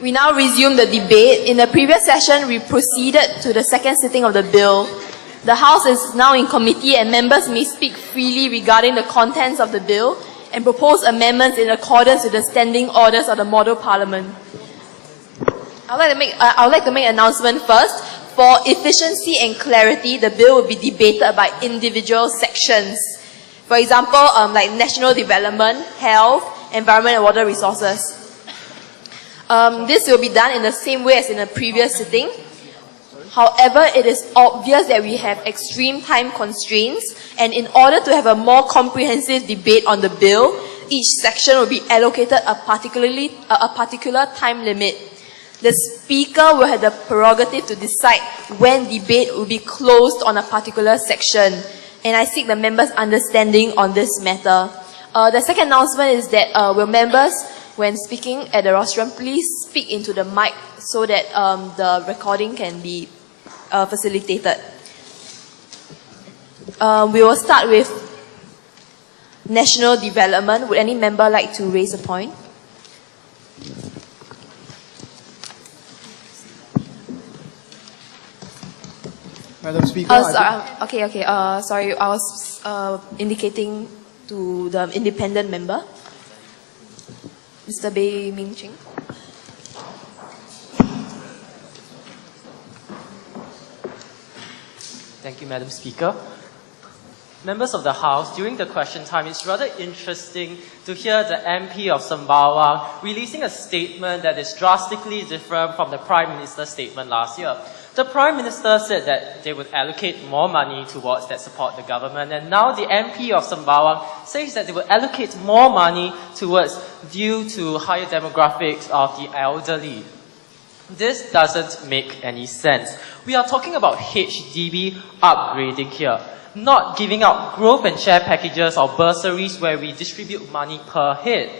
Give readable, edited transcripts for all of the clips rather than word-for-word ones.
We now resume the debate. In the previous session, we proceeded to the second sitting of the bill. The House is now in committee and members may speak freely regarding the contents of the bill and propose amendments in accordance with the standing orders of the Model Parliament. I would like to make an announcement first. For efficiency and clarity, the bill will be debated by individual sections. For example, like national development, health, environment and water resources. This will be done in the same way as in the previous sitting. However, it is obvious that we have extreme time constraints, and in order to have a more comprehensive debate on the bill, each section will be allocated a particular time limit. The Speaker will have the prerogative to decide when debate will be closed on a particular section, and I seek the members' understanding on this matter. The second announcement is that will members, when speaking at the rostrum, please speak into the mic so that the recording can be facilitated. We will start with national development. Would any member like to raise a point? Madam Speaker. Sorry, I was indicating to the independent member. Mr. Baey Ming Ching. Thank you, Madam Speaker. Members of the House, during the question time, it's rather interesting to hear the MP of Sembawang releasing a statement that is drastically different from the Prime Minister's statement last year. The Prime Minister said that they would allocate more money towards that support the government, and now the MP of Sembawang says that they will allocate more money towards due to higher demographics of the elderly. This doesn't make any sense. We are talking about HDB upgrading here, not giving out growth and share packages or bursaries where we distribute money per head.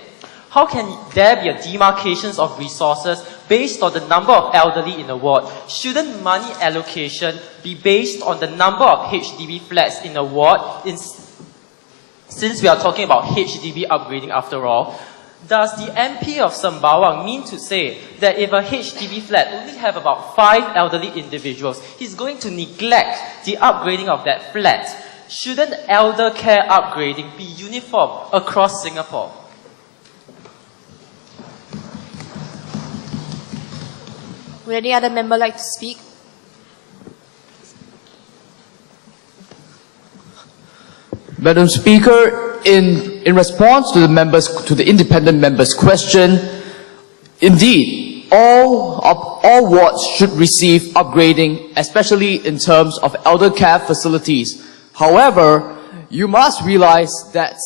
How can there be a demarcation of resources based on the number of elderly in the ward? Shouldn't money allocation be based on the number of HDB flats in the ward? Since we are talking about HDB upgrading after all, does the MP of Sembawang mean to say that if a HDB flat only have about 5 elderly individuals, he's going to neglect the upgrading of that flat? Shouldn't elder care upgrading be uniform across Singapore? Would any other member like to speak? Madam Speaker, in response to the independent members' question, indeed, all wards should receive upgrading, especially in terms of elder care facilities. However, you must realize that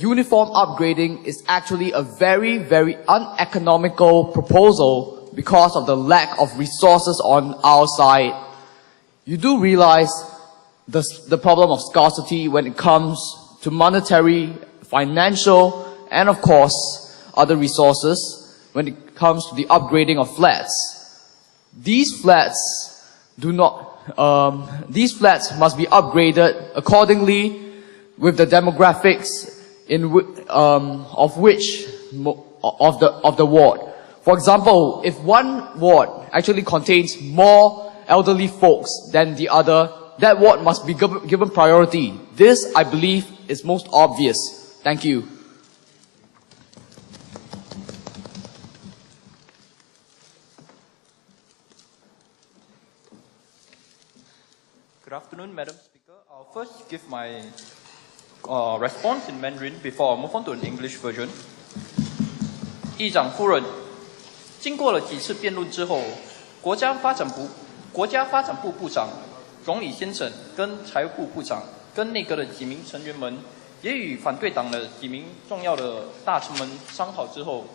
uniform upgrading is actually a very, very uneconomical proposal because of the lack of resources on our side. You do realize the problem of scarcity when it comes to monetary, financial, and of course, other resources when it comes to the upgrading of flats. These flats must be upgraded accordingly with the demographics of the ward. For example, if one ward actually contains more elderly folks than the other, that ward must be given priority. This, I believe, is most obvious. Thank you. Good afternoon, Madam Speaker. I'll first give my response in Mandarin before I move on to an English version. 议长夫人，经过了几次辩论之后，国家发展部部长总理先生跟财务部部长跟内阁的几名成员们，也与反对党的几名重要的大臣们商讨之后，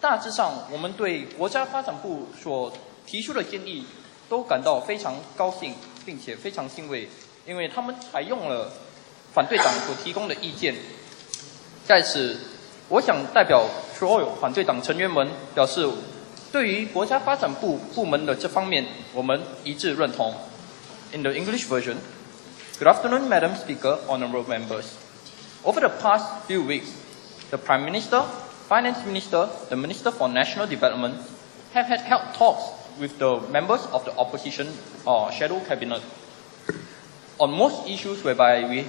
大致上我们对国家发展部所提出的建议都感到非常高兴，并且非常欣慰，因为他们采用了反对党所提供的意见。在此，我想代表所有反对党成员们表示，对于国家发展部部门的这方面，我们一致认同。In the English version, good afternoon, Madam Speaker, honorable members. Over the past few weeks, the Prime Minister, Finance Minister, the Minister for National Development, have held talks with the members of the opposition shadow cabinet on most issues whereby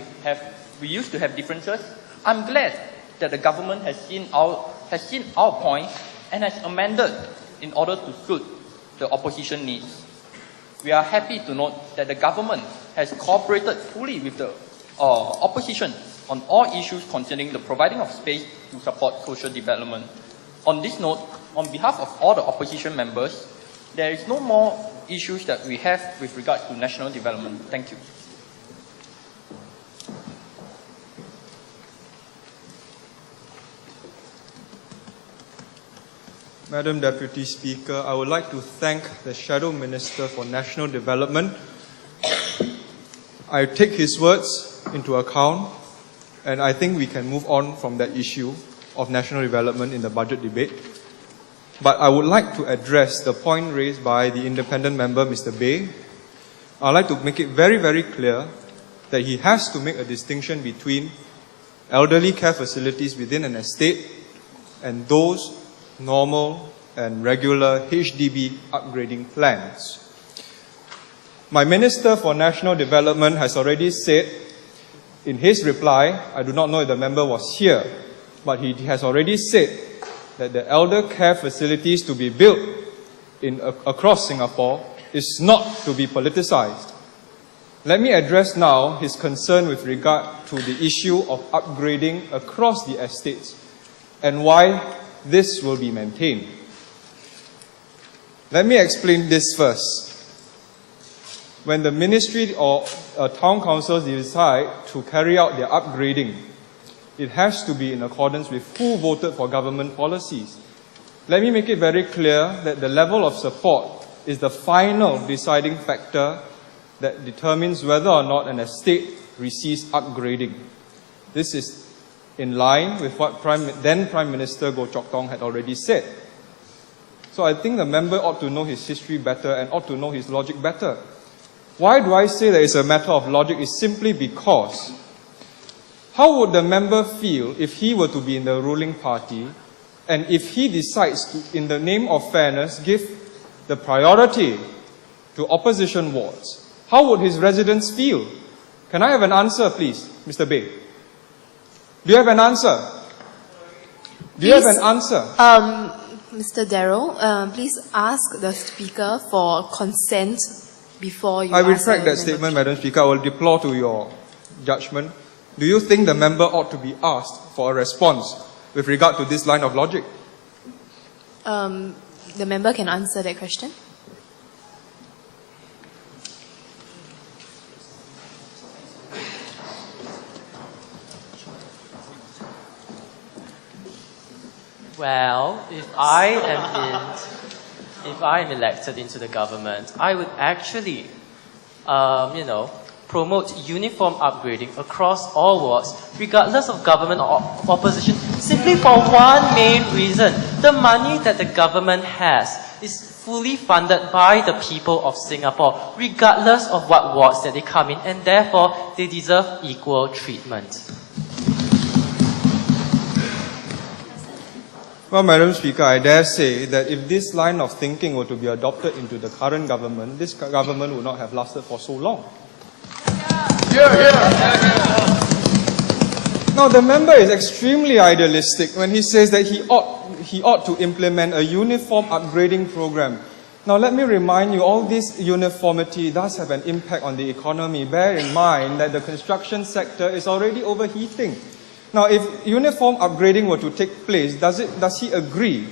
we used to have differences. I'm glad that the government has seen our points and has amended in order to suit the opposition needs. We are happy to note that the government has cooperated fully with the opposition on all issues concerning the providing of space to support social development. On this note, on behalf of all the opposition members, there is no more issues that we have with regards to national development. Thank you. Madam Deputy Speaker, I would like to thank the Shadow Minister for National Development. I take his words into account, and I think we can move on from that issue of national development in the budget debate. But I would like to address the point raised by the independent member, Mr. Bay. I'd like to make it very, very clear that he has to make a distinction between elderly care facilities within an estate and those normal and regular HDB upgrading plans. My Minister for National Development has already said in his reply, I do not know if the member was here, but he has already said that the elder care facilities to be built across Singapore is not to be politicized. Let me address now his concern with regard to the issue of upgrading across the estates and why this will be maintained. Let me explain this first. When the ministry or town councils decide to carry out their upgrading, it has to be in accordance with who voted for government policies. Let me make it very clear that the level of support is the final deciding factor that determines whether or not an estate receives upgrading. This is in line with what then Prime Minister Goh Chok Tong had already said. So I think the member ought to know his history better and ought to know his logic better. Why do I say that it's a matter of logic? It's simply because how would the member feel if he were to be in the ruling party and if he decides to, in the name of fairness, give the priority to opposition wards? How would his residents feel? Can I have an answer, please, Mr. Bay? Do you have an answer? Do you have an answer? Mr. Darrell, please ask the Speaker for consent before you I answer retract the that statement, Madam Speaker. I will deplore to your judgment. Do you think the member ought to be asked for a response with regard to this line of logic? The member can answer that question. Well, if I am elected into the government, I would actually, promote uniform upgrading across all wards, regardless of government or opposition, simply for one main reason. The money that the government has is fully funded by the people of Singapore, regardless of what wards that they come in, and therefore they deserve equal treatment. Well, Madam Speaker, I dare say that if this line of thinking were to be adopted into the current government, this government would not have lasted for so long. Now, the member is extremely idealistic when he says that he ought to implement a uniform upgrading program. Now, let me remind you, all this uniformity does have an impact on the economy. Bear in mind that the construction sector is already overheating. Now, if uniform upgrading were to take place, does he agree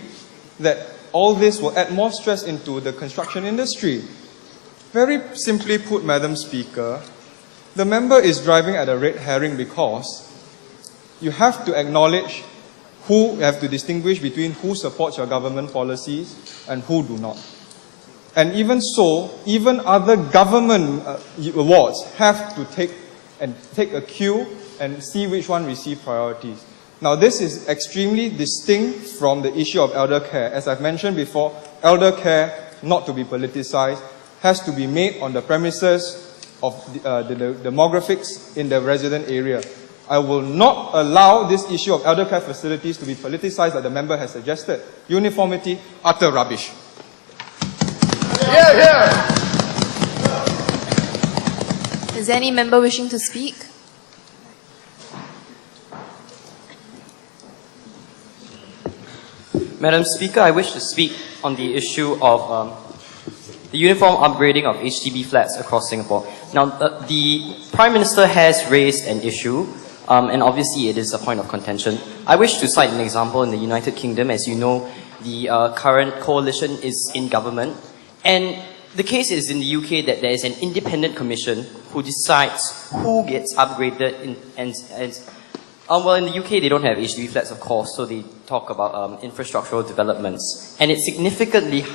that all this will add more stress into the construction industry? Very simply put, Madam Speaker, the member is driving at a red herring because you have to acknowledge you have to distinguish between who supports your government policies and who do not. And even so, even other government awards have to take a cue and see which one receive priorities. Now, this is extremely distinct from the issue of elder care. As I've mentioned before, elder care, not to be politicized, has to be made on the premises of the demographics in the resident area. I will not allow this issue of elder care facilities to be politicized like the member has suggested. Uniformity, utter rubbish. Is there any member wishing to speak? Madam Speaker, I wish to speak on the issue of the uniform upgrading of HDB flats across Singapore. Now, the Prime Minister has raised an issue, and obviously it is a point of contention. I wish to cite an example in the United Kingdom. As you know, the current coalition is in government, and the case is in the UK that there is an independent commission who decides who gets upgraded well, in the UK, they don't have HDB flats, of course, so they talk about infrastructural developments. And it's significantly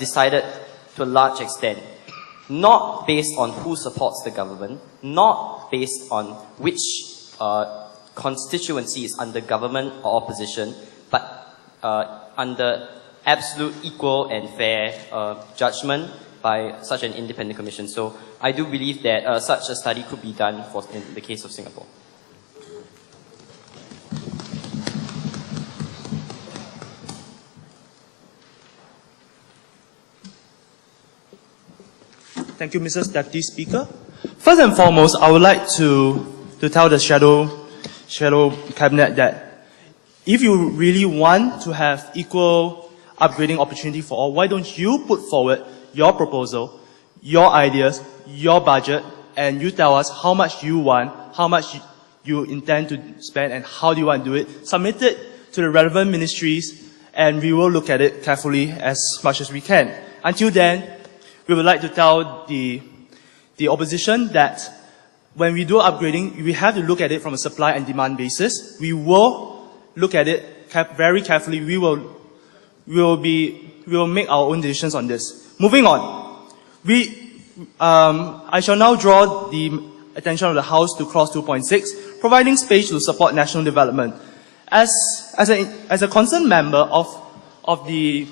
decided to a large extent, not based on who supports the government, not based on which constituency is under government or opposition, but under absolute equal and fair judgment by such an independent commission. So I do believe that such a study could be done in the case of Singapore. Thank you, Mrs. Deputy Speaker. First and foremost, I would like to tell the shadow cabinet that if you really want to have equal upgrading opportunity for all, why don't you put forward your proposal, your ideas, your budget, and you tell us how much you want, how much you intend to spend, and how do you want to do it. Submit it to the relevant ministries, and we will look at it carefully as much as we can. Until then, we would like to tell the opposition that when we do upgrading, we have to look at it from a supply and demand basis. We will look at it very carefully. We will make our own decisions on this. Moving on, I shall now draw the attention of the House to Clause 2.6, providing space to support national development. As a concerned member of the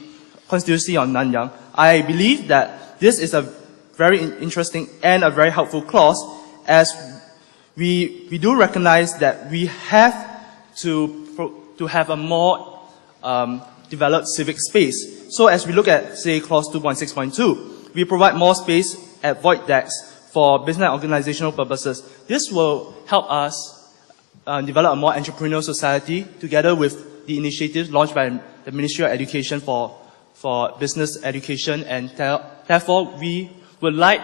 constituency on Nanyang, I believe that this is a very interesting and a very helpful clause, as we do recognize that we have to have a more developed civic space. So as we look at, say, Clause 2.6.2, we provide more space at void decks for business and organizational purposes. This will help us develop a more entrepreneurial society together with the initiatives launched by the Ministry of Education for business education, and therefore we would like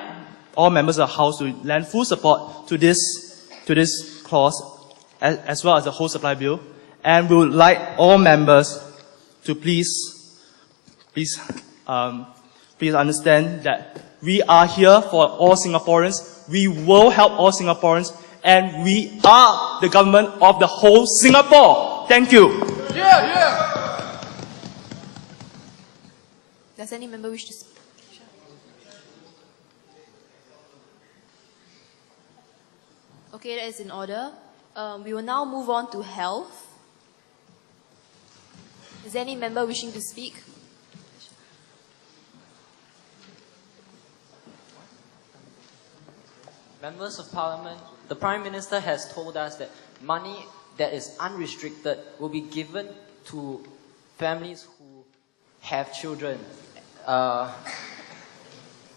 all members of the House to lend full support to this clause as well as the whole supply bill, and we would like all members to please understand that we are here for all Singaporeans. We will help all Singaporeans, and we are the government of the whole Singapore. Thank you. Does any member wish to speak? Okay, that is in order. We will now move on to health. Is there any member wishing to speak? Members of Parliament, the Prime Minister has told us that money that is unrestricted will be given to families who have children.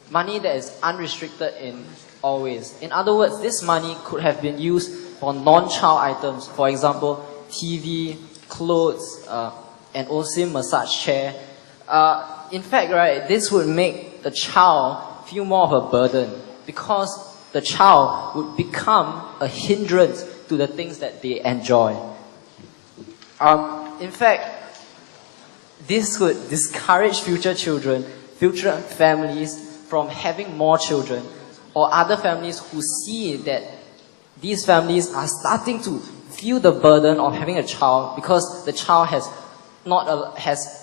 Money that is unrestricted in all ways. In other words, this money could have been used for non-child items, for example, TV, clothes, and also massage chair. In fact, right, this would make the child feel more of a burden, because the child would become a hindrance to the things that they enjoy. In fact, this would discourage future families from having more children, or other families who see that these families are starting to feel the burden of having a child because the child has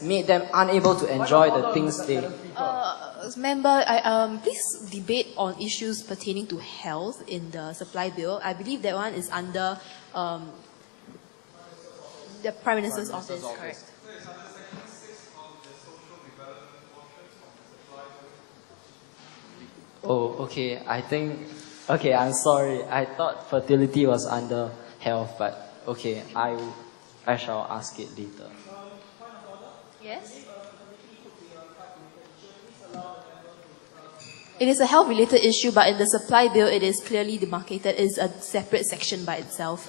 made them unable to enjoy the things they... Member, please debate on issues pertaining to health in the supply bill. I believe that one is under the Prime Minister's office, correct? Oh, okay, I'm sorry. I thought fertility was under health, but okay, I shall ask it later. Yes? It is a health-related issue, but in the supply bill, it is clearly demarcated. It is a separate section by itself.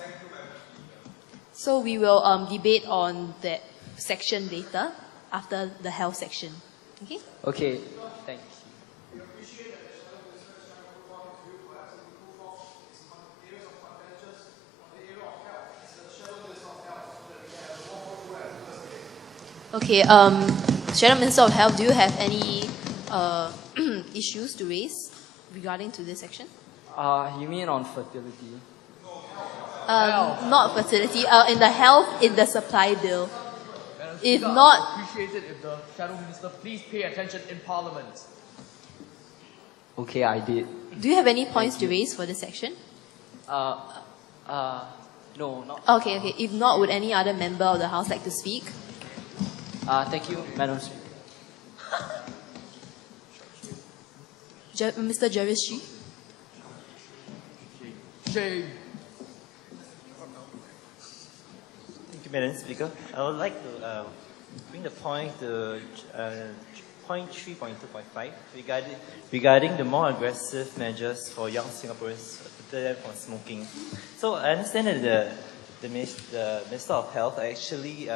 So we will debate on that section later, after the health section. Okay? Okay, thanks. Okay, Shadow Minister of Health, do you have any issues to raise regarding to this section? You mean on fertility? Not fertility, in the health, in the supply bill. If not, appreciate it if the Shadow Minister please pay attention in Parliament. Okay, I did. do you have any points to raise for this section? No, not. Okay, okay. If not, would any other member of the House like to speak? Thank you, Madam Speaker. Mr. Jervis Shi? Shame. Thank you, Madam Speaker. I would like to bring the point to point 3.2.5 regarding the more aggressive measures for young Singaporeans to deter them from smoking. So I understand that the Minister of Health actually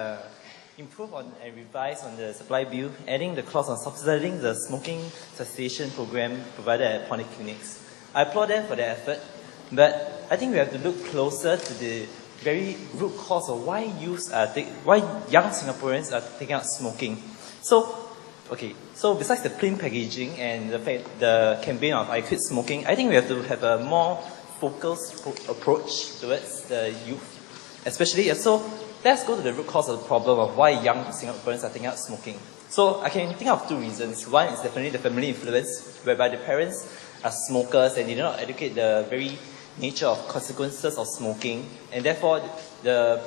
improved on and revised on the supply bill, adding the clause on subsidizing the smoking cessation program provided at polyclinics. I applaud them for their effort, but I think we have to look closer to the very root cause of why young Singaporeans are taking up smoking. So besides the plain packaging and the campaign of I Quit Smoking, I think we have to have a more focused approach towards the youth, especially. So let's go to the root cause of the problem of why young Singaporeans are taking up smoking. So I can think of two reasons. One is definitely the family influence, whereby the parents are smokers and they do not educate the very nature of consequences of smoking, and therefore the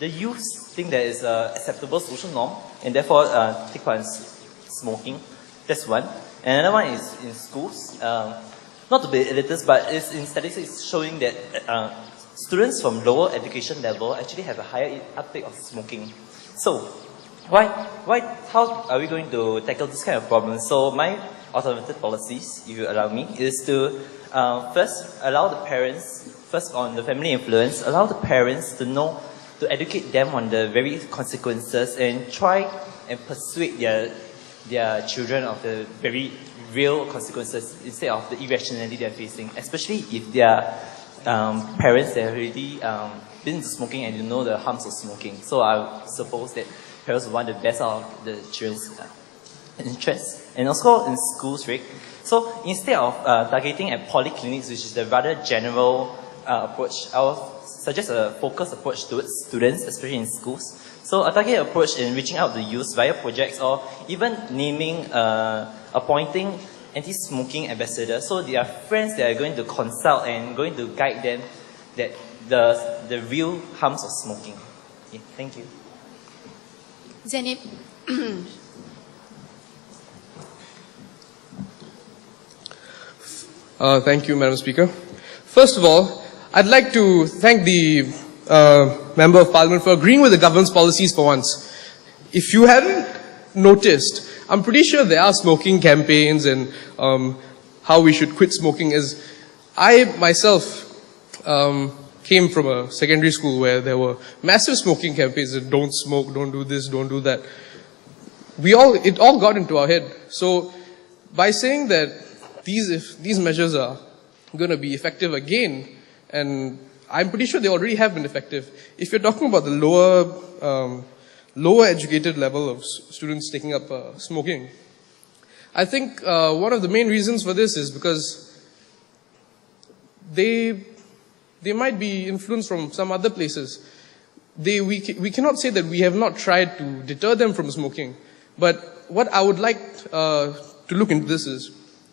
youth think that it's an acceptable social norm, and therefore take part in smoking. That's one. And another one is in schools. Not to be elitist, but it's in statistics showing that students from lower education level actually have a higher uptake of smoking. So how are we going to tackle this kind of problem? So my alternative policies, if you allow me, is to first allow the parents, first on the family influence, allow the parents to educate them on the very consequences and try and persuade their children of the very real consequences instead of the irrationality they're facing, especially if their parents have already been into smoking and you know the harms of smoking. So I suppose that parents want the best out of the children's interests. And also in schools, right? So instead of targeting at polyclinics, which is the rather general approach, I will suggest a focused approach towards students, especially in schools. So a targeted approach in reaching out to youth via projects or even naming, appointing anti-smoking ambassadors. So they are friends that are going to consult and going to guide them that the real harms of smoking. Okay, thank you. Is there any... Thank you, Madam Speaker. First of all, I'd like to thank the Member of Parliament for agreeing with the government's policies for once. If you hadn't noticed, I'm pretty sure there are smoking campaigns and how we should quit smoking. As I myself came from a secondary school where there were massive smoking campaigns that don't smoke, don't do this, don't do that. It all got into our head. So by saying that if these measures are going to be effective again, and I'm pretty sure they already have been effective. If you're talking about the lower educated level of students taking up smoking, I think one of the main reasons for this is because they might be influenced from some other places. We cannot say that we have not tried to deter them from smoking, but what I would like to look into this is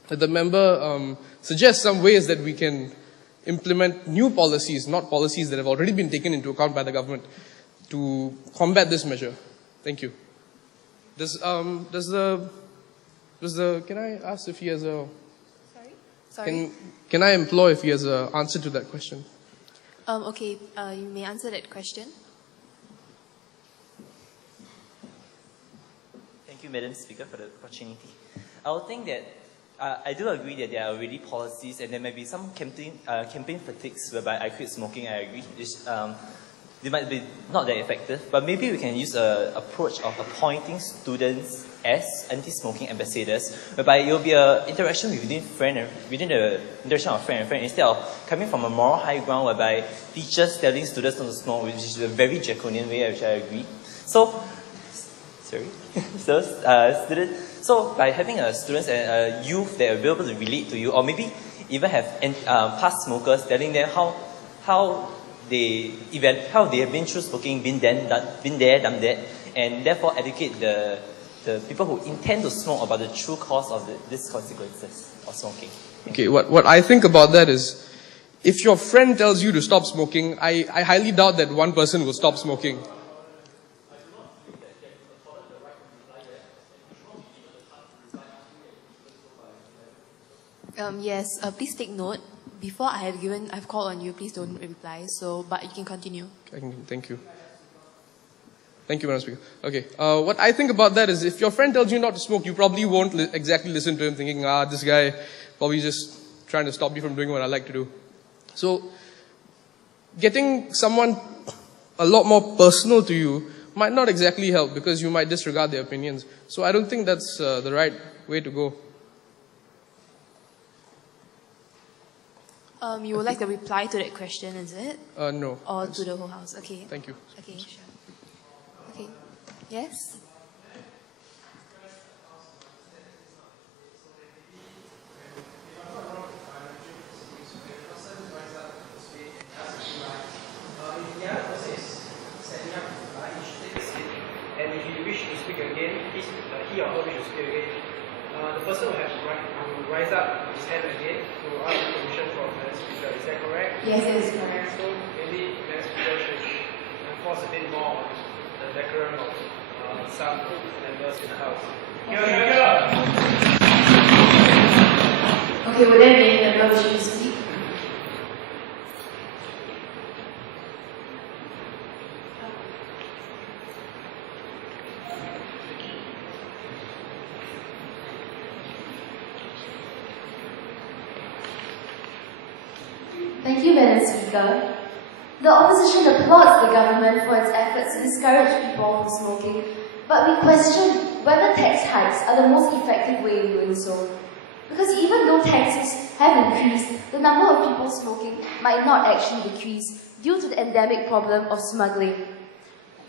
that the member suggests some ways that we can implement new policies, not policies that have already been taken into account by the government, to combat this measure. Thank you. Can I ask if he has a... Sorry? Can I implore if he has an answer to that question? Okay, you may answer that question. Thank you, Madam Speaker, for the opportunity. I would think that I do agree that there are already policies and there may be some campaign fatigues whereby I quit smoking, I agree. They might be not that effective, but maybe we can use an approach of appointing students as anti-smoking ambassadors, whereby it will be an interaction within the interaction of friend and friend, instead of coming from a moral high ground whereby teachers telling students not to smoke, which is a very draconian way, which I agree. So, so by having students and youth that will be able to relate to you, or maybe even have past smokers telling them how they have been through smoking, been there, done that, and therefore educate the people who intend to smoke about the true cause of these consequences of smoking. Okay, what I think about that is, if your friend tells you to stop smoking, I highly doubt that one person will stop smoking. Yes, please take note. Before I've called on you, please don't reply. But you can continue. Thank you. Thank you, Madam Speaker. Okay, what I think about that is, if your friend tells you not to smoke, you probably won't exactly listen to him thinking, this guy probably just trying to stop me from doing what I like to do. So, getting someone a lot more personal to you might not exactly help, because you might disregard their opinions. So I don't think that's the right way to go. You would like to reply to that question, is it? No. Or to the whole house? Okay. Thank you. Okay, sure. Okay. Yes? And if he wishes to speak again, he or her wishes to speak again, the person will have to rise up his hand again to ask permission from the speaker. Is that correct? Yes, that is correct. So maybe the speaker should enforce a bit more on the decorum of some members in the house. Okay, will there be any member wishing to speak? Thank you, Madam Speaker. The opposition applauds the government for its efforts to discourage people from smoking, but we question whether tax hikes are the most effective way of doing so. Because even though taxes have increased, the number of people smoking might not actually decrease due to the endemic problem of smuggling.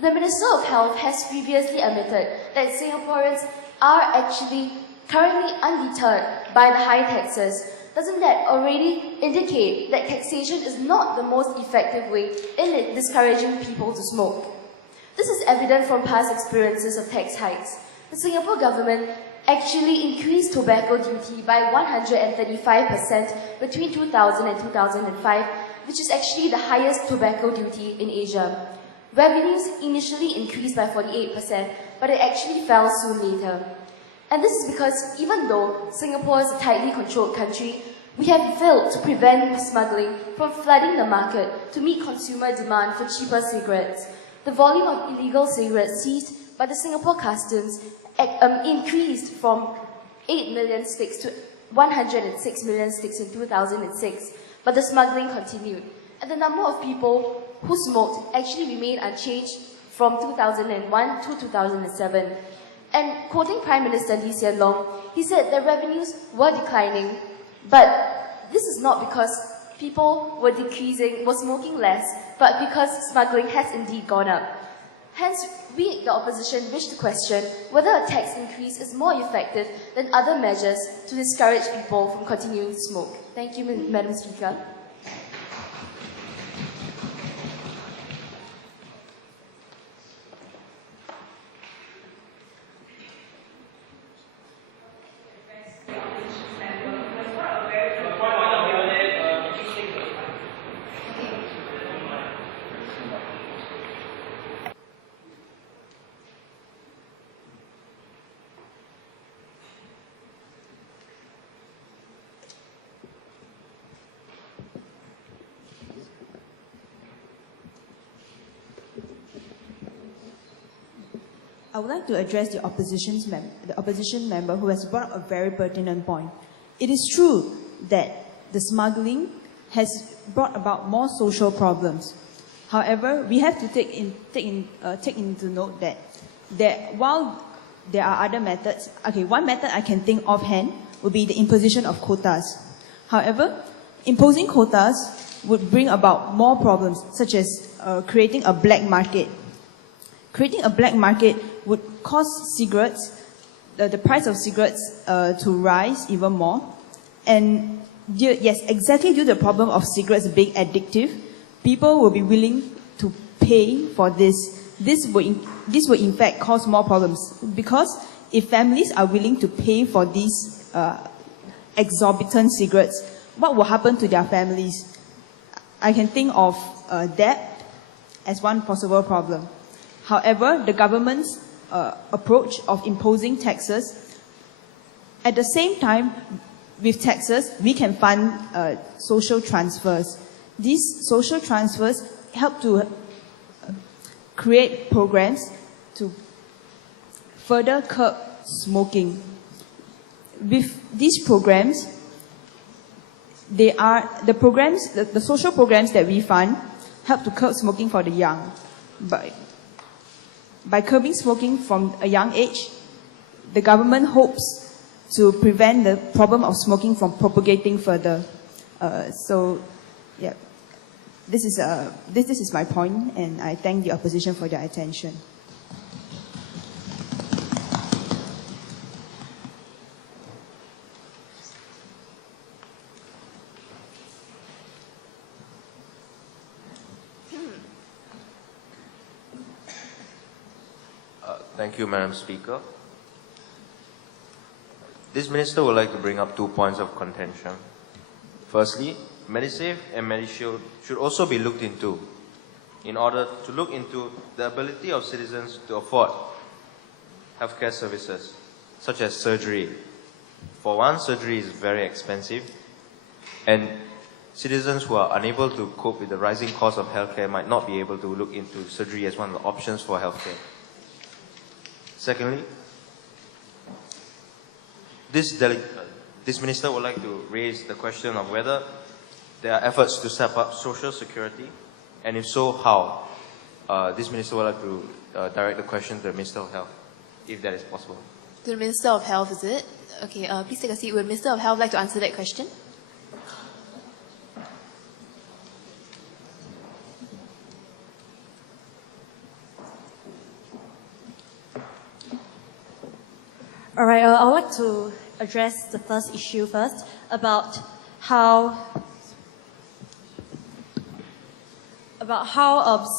The Minister of Health has previously admitted that Singaporeans are actually currently undeterred by the high taxes. Doesn't that already indicate that taxation is not the most effective way in discouraging people to smoke? This is evident from past experiences of tax hikes. The Singapore government actually increased tobacco duty by 135% between 2000 and 2005, which is actually the highest tobacco duty in Asia. Revenues initially increased by 48%, but it actually fell soon later. And this is because even though Singapore is a tightly controlled country, we have failed to prevent smuggling from flooding the market to meet consumer demand for cheaper cigarettes. The volume of illegal cigarettes seized by the Singapore Customs increased from 8 million sticks to 106 million sticks in 2006, but the smuggling continued. And the number of people who smoked actually remained unchanged from 2001 to 2007. And quoting Prime Minister Lee Hsien Loong, he said that revenues were declining, but this is not because people were smoking less, but because smuggling has indeed gone up. Hence, we, the opposition, wish to question whether a tax increase is more effective than other measures to discourage people from continuing to smoke. Thank you, Madam Speaker. I would like to address the opposition member who has brought up a very pertinent point. It is true that the smuggling has brought about more social problems. However, we have to take into note that while there are other methods, one method I can think offhand would be the imposition of quotas. However, imposing quotas would bring about more problems, such as creating a black market. Creating a black market would cause cigarettes, the price of cigarettes to rise even more. And yes, exactly due to the problem of cigarettes being addictive, people will be willing to pay for this. This will in fact cause more problems, because if families are willing to pay for these exorbitant cigarettes, what will happen to their families? I can think of debt as one possible problem. However, the government's approach of imposing taxes, at the same time, with taxes, we can fund social transfers. These social transfers help to create programs to further curb smoking. With these programs, the social programs that we fund help to curb smoking for the young. By curbing smoking from a young age, the government hopes to prevent the problem of smoking from propagating further. This is my point, and I thank the opposition for their attention. Thank you, Madam Speaker. This minister would like to bring up 2 points of contention. Firstly, Medisave and Medishield should also be looked into in order to look into the ability of citizens to afford healthcare services, such as surgery. For one, surgery is very expensive, and citizens who are unable to cope with the rising cost of healthcare might not be able to look into surgery as one of the options for healthcare. Secondly, this minister would like to raise the question of whether there are efforts to step up social security, and if so, how? This minister would like to direct the question to the Minister of Health, if that is possible. To the Minister of Health, is it? Okay, please take a seat. Would the Minister of Health like to answer that question? All right, I would like to address the first issue first about how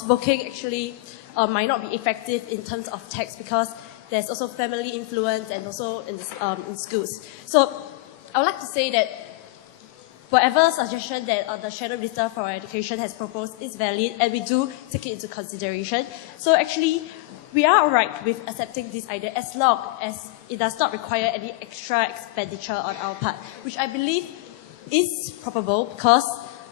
smoking actually might not be effective in terms of tax, because there's also family influence and also in schools. So I would like to say that whatever suggestion that the Shadow Minister for Education has proposed is valid, and we do take it into consideration. So actually, we are alright with accepting this idea as long as it does not require any extra expenditure on our part, which I believe is probable, because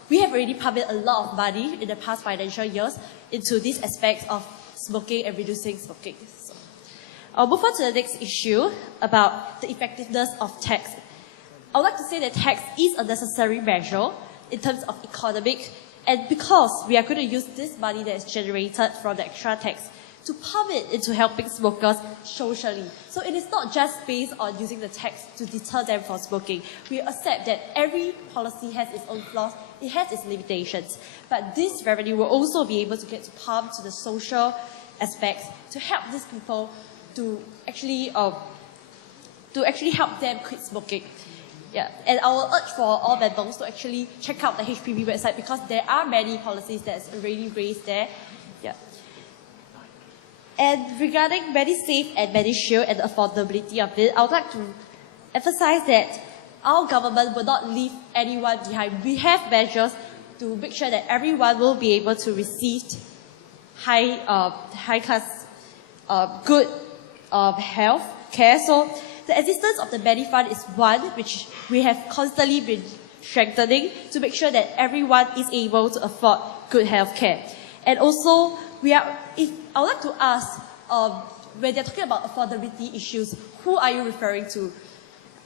we have already pumped a lot of money in the past financial years into these aspects of smoking and reducing smoking. So, I'll move on to the next issue about the effectiveness of tax. I would like to say that tax is a necessary measure in terms of economic, and because we are going to use this money that is generated from the extra tax to pump it into helping smokers socially. So it is not just based on using the tax to deter them from smoking. We accept that every policy has its own flaws, it has its limitations. But this revenue will also be able to get to pump to the social aspects to help these people to actually help them quit smoking. Yeah, and I will urge for all members to actually check out the HPB website, because there are many policies that's already raised there. Yeah. And regarding Medisave and Medishield and the affordability of it, I would like to emphasize that our government will not leave anyone behind. We have measures to make sure that everyone will be able to receive high-class, good health care. So the existence of the Medifund is one which we have constantly been strengthening to make sure that everyone is able to afford good health care. And also, I would like to ask when they're talking about affordability issues, who are you referring to?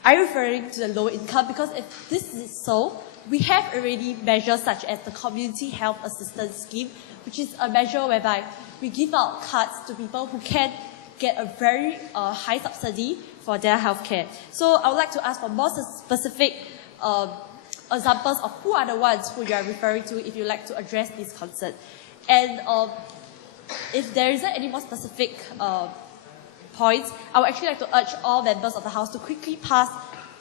Are you referring to the low income? Because if this is so, we have already measures such as the Community Health Assistance Scheme, which is a measure whereby we give out cards to people who can get a very high subsidy for their healthcare. So I would like to ask for more specific examples of who are the ones who you are referring to if you'd like to address this concern. And if there isn't any more specific points, I would actually like to urge all members of the House to quickly pass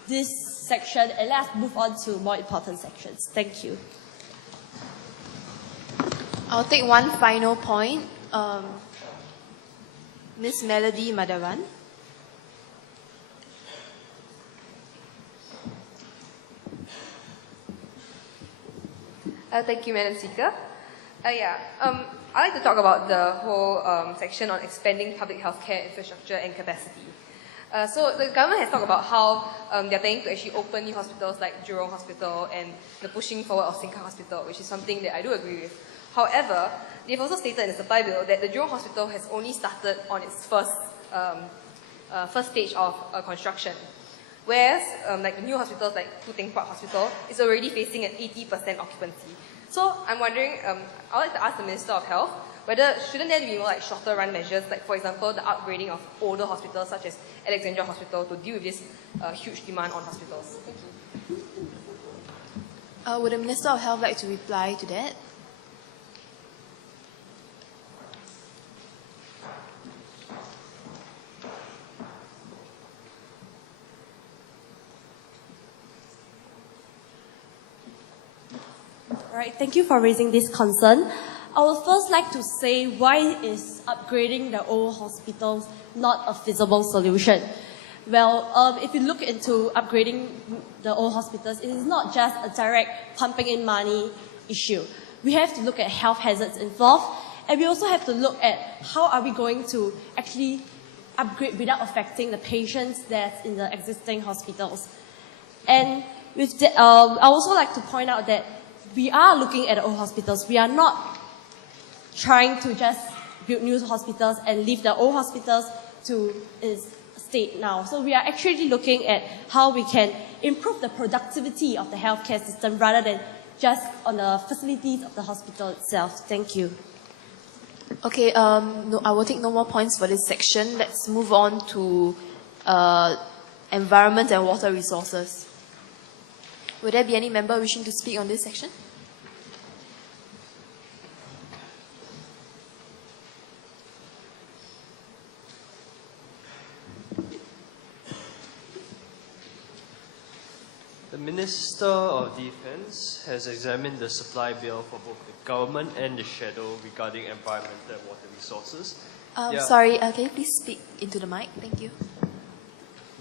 this section and let us move on to more important sections. Thank you. I'll take one final point. Ms. Melody Madhavan. Thank you, Madam Speaker. I'd like to talk about the whole section on expanding public healthcare infrastructure and capacity. So the government has talked about how they're planning to actually open new hospitals like Jurong Hospital and the pushing forward of Sengkang Hospital, which is something that I do agree with. However, they've also stated in the supply bill that the Jurong Hospital has only started on its first stage of construction. Whereas, like the new hospitals like Tu Teng Park Hospital is already facing an 80% occupancy. So I'm wondering, I'd like to ask the Minister of Health whether shouldn't there be more like shorter run measures, like for example the upgrading of older hospitals such as Alexandra Hospital to deal with this huge demand on hospitals. Thank you. Would the Minister of Health like to reply to that? All right, thank you for raising this concern. I would first like to say why is upgrading the old hospitals not a feasible solution? Well, if you look into upgrading the old hospitals, it is not just a direct pumping in money issue. We have to look at health hazards involved, and we also have to look at how are we going to actually upgrade without affecting the patients that's in the existing hospitals. And with the, I also like to point out that we are looking at old hospitals. We are not trying to just build new hospitals and leave the old hospitals to its state now. So we are actually looking at how we can improve the productivity of the healthcare system rather than just on the facilities of the hospital itself. Thank you. Okay, no, I will take no more points for this section. Let's move on to environment and water resources. Would there be any member wishing to speak on this section? The Minister of Defence has examined the supply bill for both the government and the shadow regarding environmental and water resources. Sorry, can you please speak into the mic? Thank you.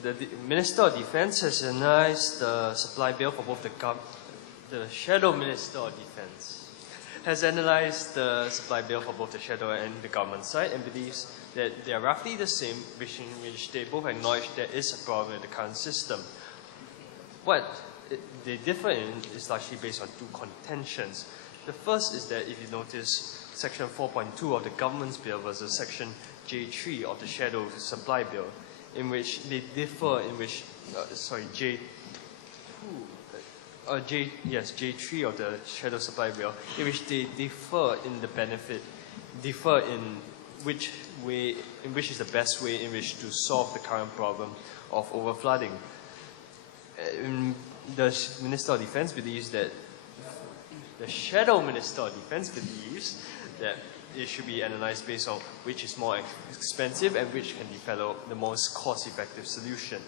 The Minister of Defence has analysed the supply bill for both the shadow Minister of Defence has analysed the supply bill for both the shadow and the government side and believes that they are roughly the same, which they both acknowledge there is a problem with the current system. What they differ in is largely based on two contentions. The first is that if you notice section 4.2 of the government's bill versus section J3 of the shadow supply bill, in which they differ, in which, J3 of the shadow supply bill, in which they differ in the benefit, differ in which way, in which is the best way in which to solve the current problem of overflooding. The Minister of Defence believes that the shadow Minister of Defence believes that it should be analysed based on which is more expensive and which can develop the most cost-effective solution.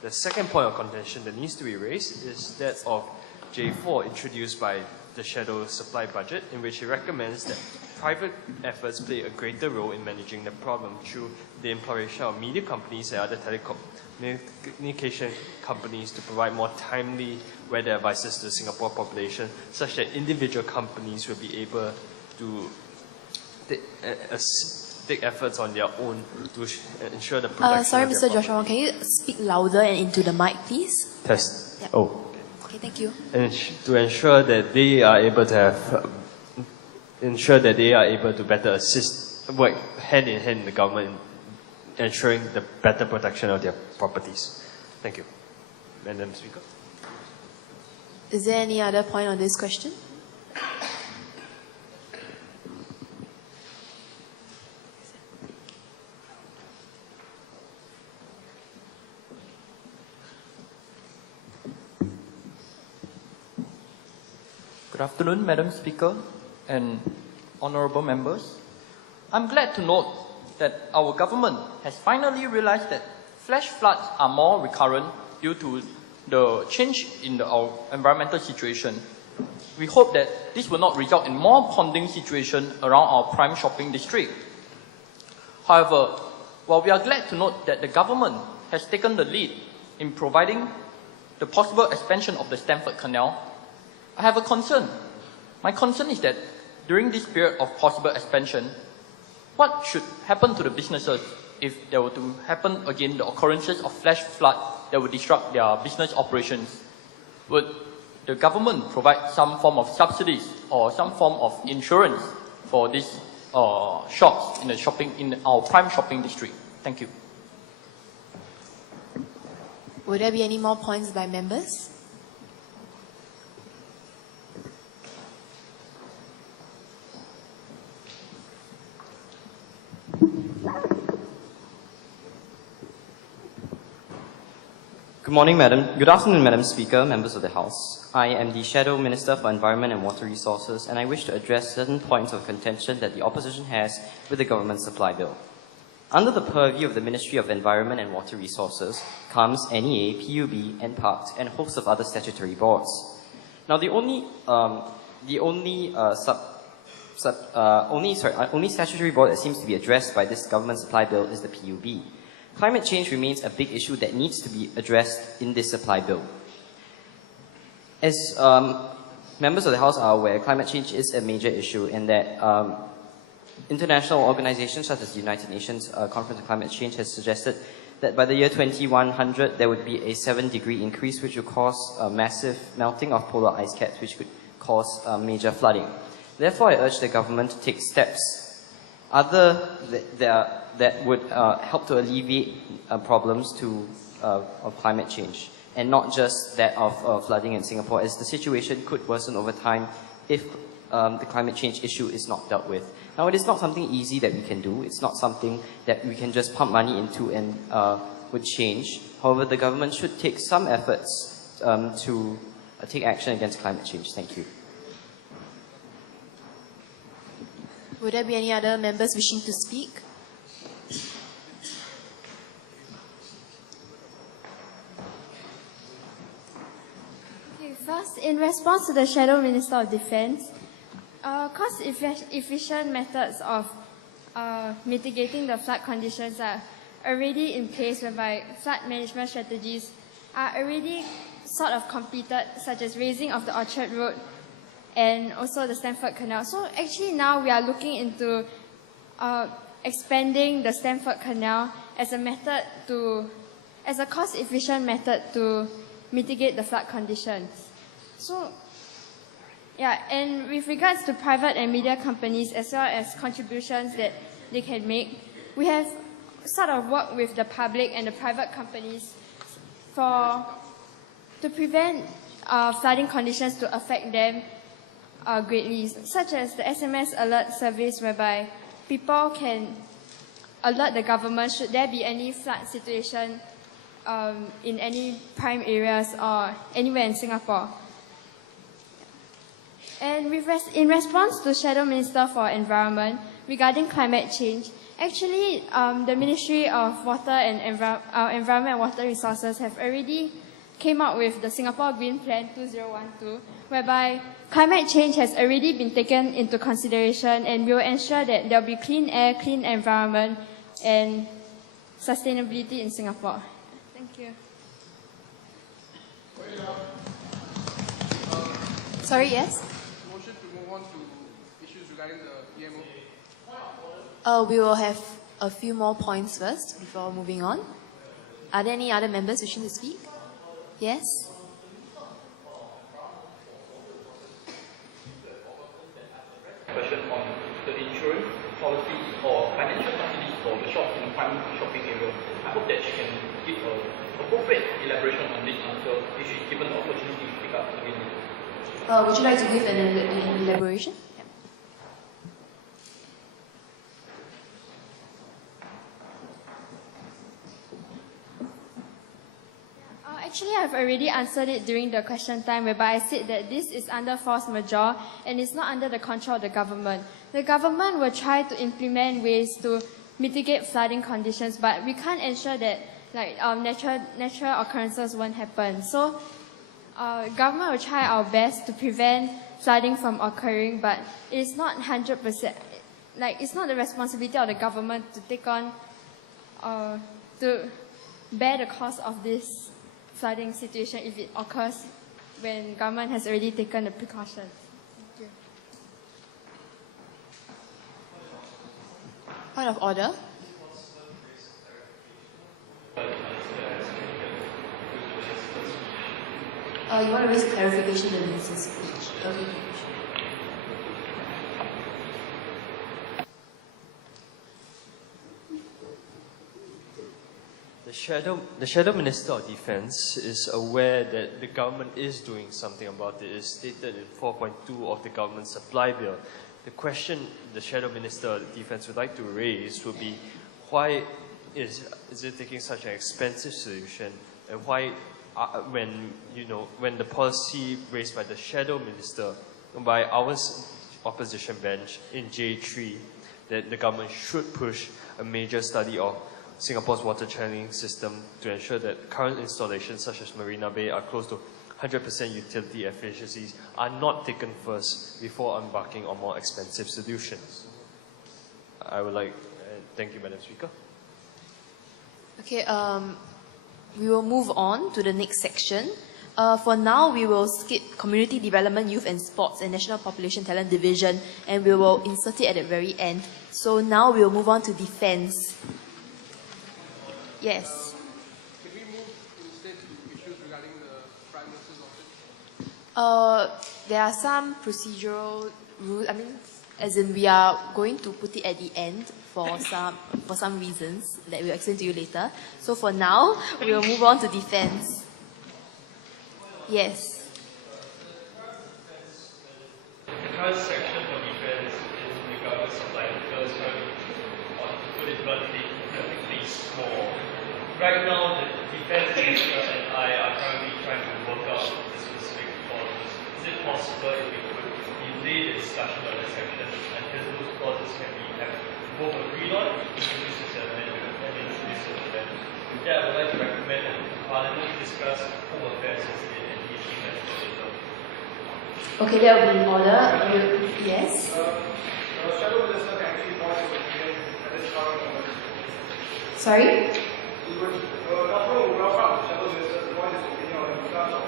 The second point of contention that needs to be raised is that of J4 introduced by the shadow supply budget, in which it recommends that private efforts play a greater role in managing the problem through the employation of media companies and other telecommunication companies to provide more timely weather advices to the Singapore population, such that individual companies will be able to take efforts on their own to ensure the protection Sorry, of Mr. their Joshua, can you speak louder and into the mic, please? Test. Yep. Oh. Okay, thank you. And to ensure that they are able to have, ensure that they are able to better assist, work hand in hand in the government ensuring the better protection of their properties. Thank you. Madam Speaker. Is there any other point on this question? Good afternoon, Madam Speaker and honorable members. I'm glad to note that our government has finally realized that flash floods are more recurrent due to the change in our environmental situation. We hope that this will not result in more ponding situation around our prime shopping district. However, while we are glad to note that the government has taken the lead in providing the possible expansion of the Stamford Canal, I have a concern. My concern is that during this period of possible expansion, what should happen to the businesses if there were to happen again the occurrences of flash flood that would disrupt their business operations? Would the government provide some form of subsidies or some form of insurance for these shops in our prime shopping district? Thank you. Would there be any more points by members? Good afternoon, Madam Speaker, members of the House. I am the Shadow Minister for Environment and Water Resources, and I wish to address certain points of contention that the opposition has with the government supply bill. Under the purview of the Ministry of Environment and Water Resources comes NEA, PUB, NParks, and a host of other statutory boards. Now, the only statutory board that seems to be addressed by this government supply bill is the PUB. Climate change remains a big issue that needs to be addressed in this supply bill. As members of the House are aware, climate change is a major issue and that international organizations such as the United Nations Conference on Climate Change has suggested that by the year 2100 there would be a 7-degree increase which would cause a massive melting of polar ice caps which could cause major flooding. Therefore, I urge the government to take steps that would help to alleviate problems of climate change, and not just that of flooding in Singapore, as the situation could worsen over time if the climate change issue is not dealt with. Now, it is not something easy that we can do. It's not something that we can just pump money into and would change. However, the government should take some efforts to take action against climate change. Thank you. Would there be any other members wishing to speak? Okay, first, in response to the Shadow Minister of Defense, cost-efficient methods of mitigating the flood conditions are already in place, whereby flood management strategies are already sort of completed, such as raising of the Orchard Road and also the Stamford Canal. So actually now we are looking into expanding the Stamford Canal as a cost-efficient method to mitigate the flood conditions. So, yeah, and with regards to private and media companies as well as contributions that they can make, we have sort of worked with the public and the private companies to prevent flooding conditions to affect them greatly, such as the SMS alert service, whereby people can alert the government should there be any flood situation in any prime areas or anywhere in Singapore. And in response to Shadow Minister for Environment regarding climate change, actually the Ministry of Water and Environment and Water Resources have already came out with the Singapore Green Plan 2012, whereby climate change has already been taken into consideration and will ensure that there will be clean air, clean environment, and sustainability in Singapore. Thank you. Sorry, yes? Motion to move on to issues regarding the PMO. We will have a few more points first before moving on. Are there any other members wishing to speak? Yes? Question on the insurance policies or financial subsidies for the shop in the prime shopping area. I hope that she can give an appropriate elaboration on this answer if she's given the opportunity to speak up again. Would you like to give an elaboration? Actually, I've already answered it during the question time, whereby I said that this is under force majeure and it's not under the control of the government. The government will try to implement ways to mitigate flooding conditions, but we can't ensure that natural occurrences won't happen. So, government will try our best to prevent flooding from occurring, but it is not 100%. It's not the responsibility of the government to take on, to bear the cost of this flooding situation if it occurs when government has already taken the precautions. Thank you. Point of order. You want to raise clarification in the minister's speech? Okay. The Shadow Minister of Defense is aware that the government is doing something about it. It is stated in 4.2 of the government supply bill. The question the Shadow Minister of Defense would like to raise would be, why is it taking such an expensive solution, and why, when the policy raised by the Shadow Minister, by our opposition bench in J3, that the government should push a major study of Singapore's water channeling system to ensure that current installations such as Marina Bay are close to 100% utility efficiencies are not taken first before embarking on more expensive solutions. I would like, thank you, Madam Speaker. Okay, we will move on to the next section. For now, we will skip Community Development, Youth and Sports and National Population Talent Division, and we will insert it at the very end. So now we will move on to Defence. Yes. Can we move instead to issues regarding the Prime Minister's office? There are some procedural rules. I mean, as in we are going to put it at the end for some reasons that we'll explain to you later. So for now, we will move on to Defence. Yes. The first section for Defence is the government supply first one, to put it bluntly, relatively small. Right now, the Defence Minister and I are currently trying to work out the specific clauses. Is it possible if we could delay the discussion of the section until those clauses can be both agreed on, introduce as an amendment, and introduce as an amendment? With that, I would like to recommend that Parliament discuss Home Affairs instead and the issue as later. Okay, that will be in order. Yes. Shadow Minister can actually voice his opinion at this current moment. Sorry? Government will welcome the Shadow Minister to voice his opinion on the discussion of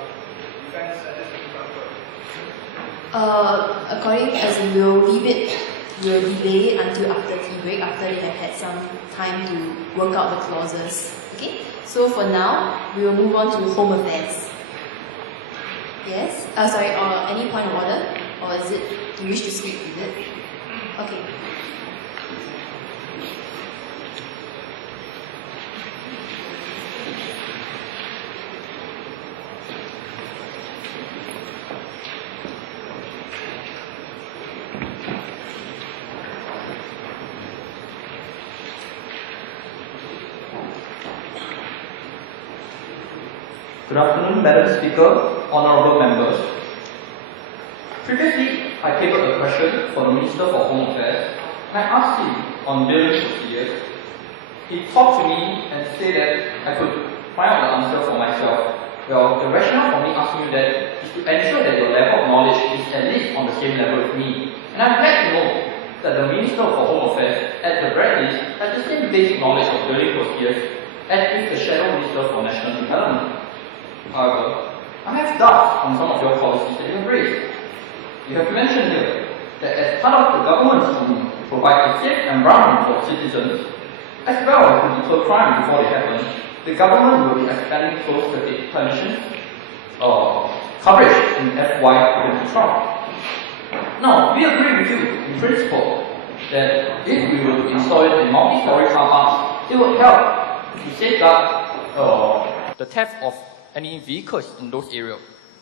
Defence at this juncture. According as in we'll delay it until after tea break, after they have had some time to work out the clauses. Okay? So for now, we will move on to Home Affairs. Yes? Sorry, any point of order? Or is it, do you wish to speak? Is it? Okay. Good afternoon, Madam Speaker, honourable members. Previously, I tabled a question for the Minister for Home Affairs, and I asked him on billing procedures. He talked to me and said that I could find out the answer for myself. Well, the rationale for me asking you that is to ensure that your level of knowledge is at least on the same level with me. And I'm glad to know that the Minister for Home Affairs, at the very least, has the same basic knowledge of billing procedures as is the Shadow Minister for National Development. However, I have doubts on some of your policies that you have raised. You have mentioned here that as part of the government's commitment to provide a safe environment for citizens, as well as to deter crime before they happen, the government will be expanding closed circuit permissions coverage in FY 2012. Now, we agree with you in principle that if we were to install it in multi-story car parks, it would help to safeguard the theft of any vehicles in those areas.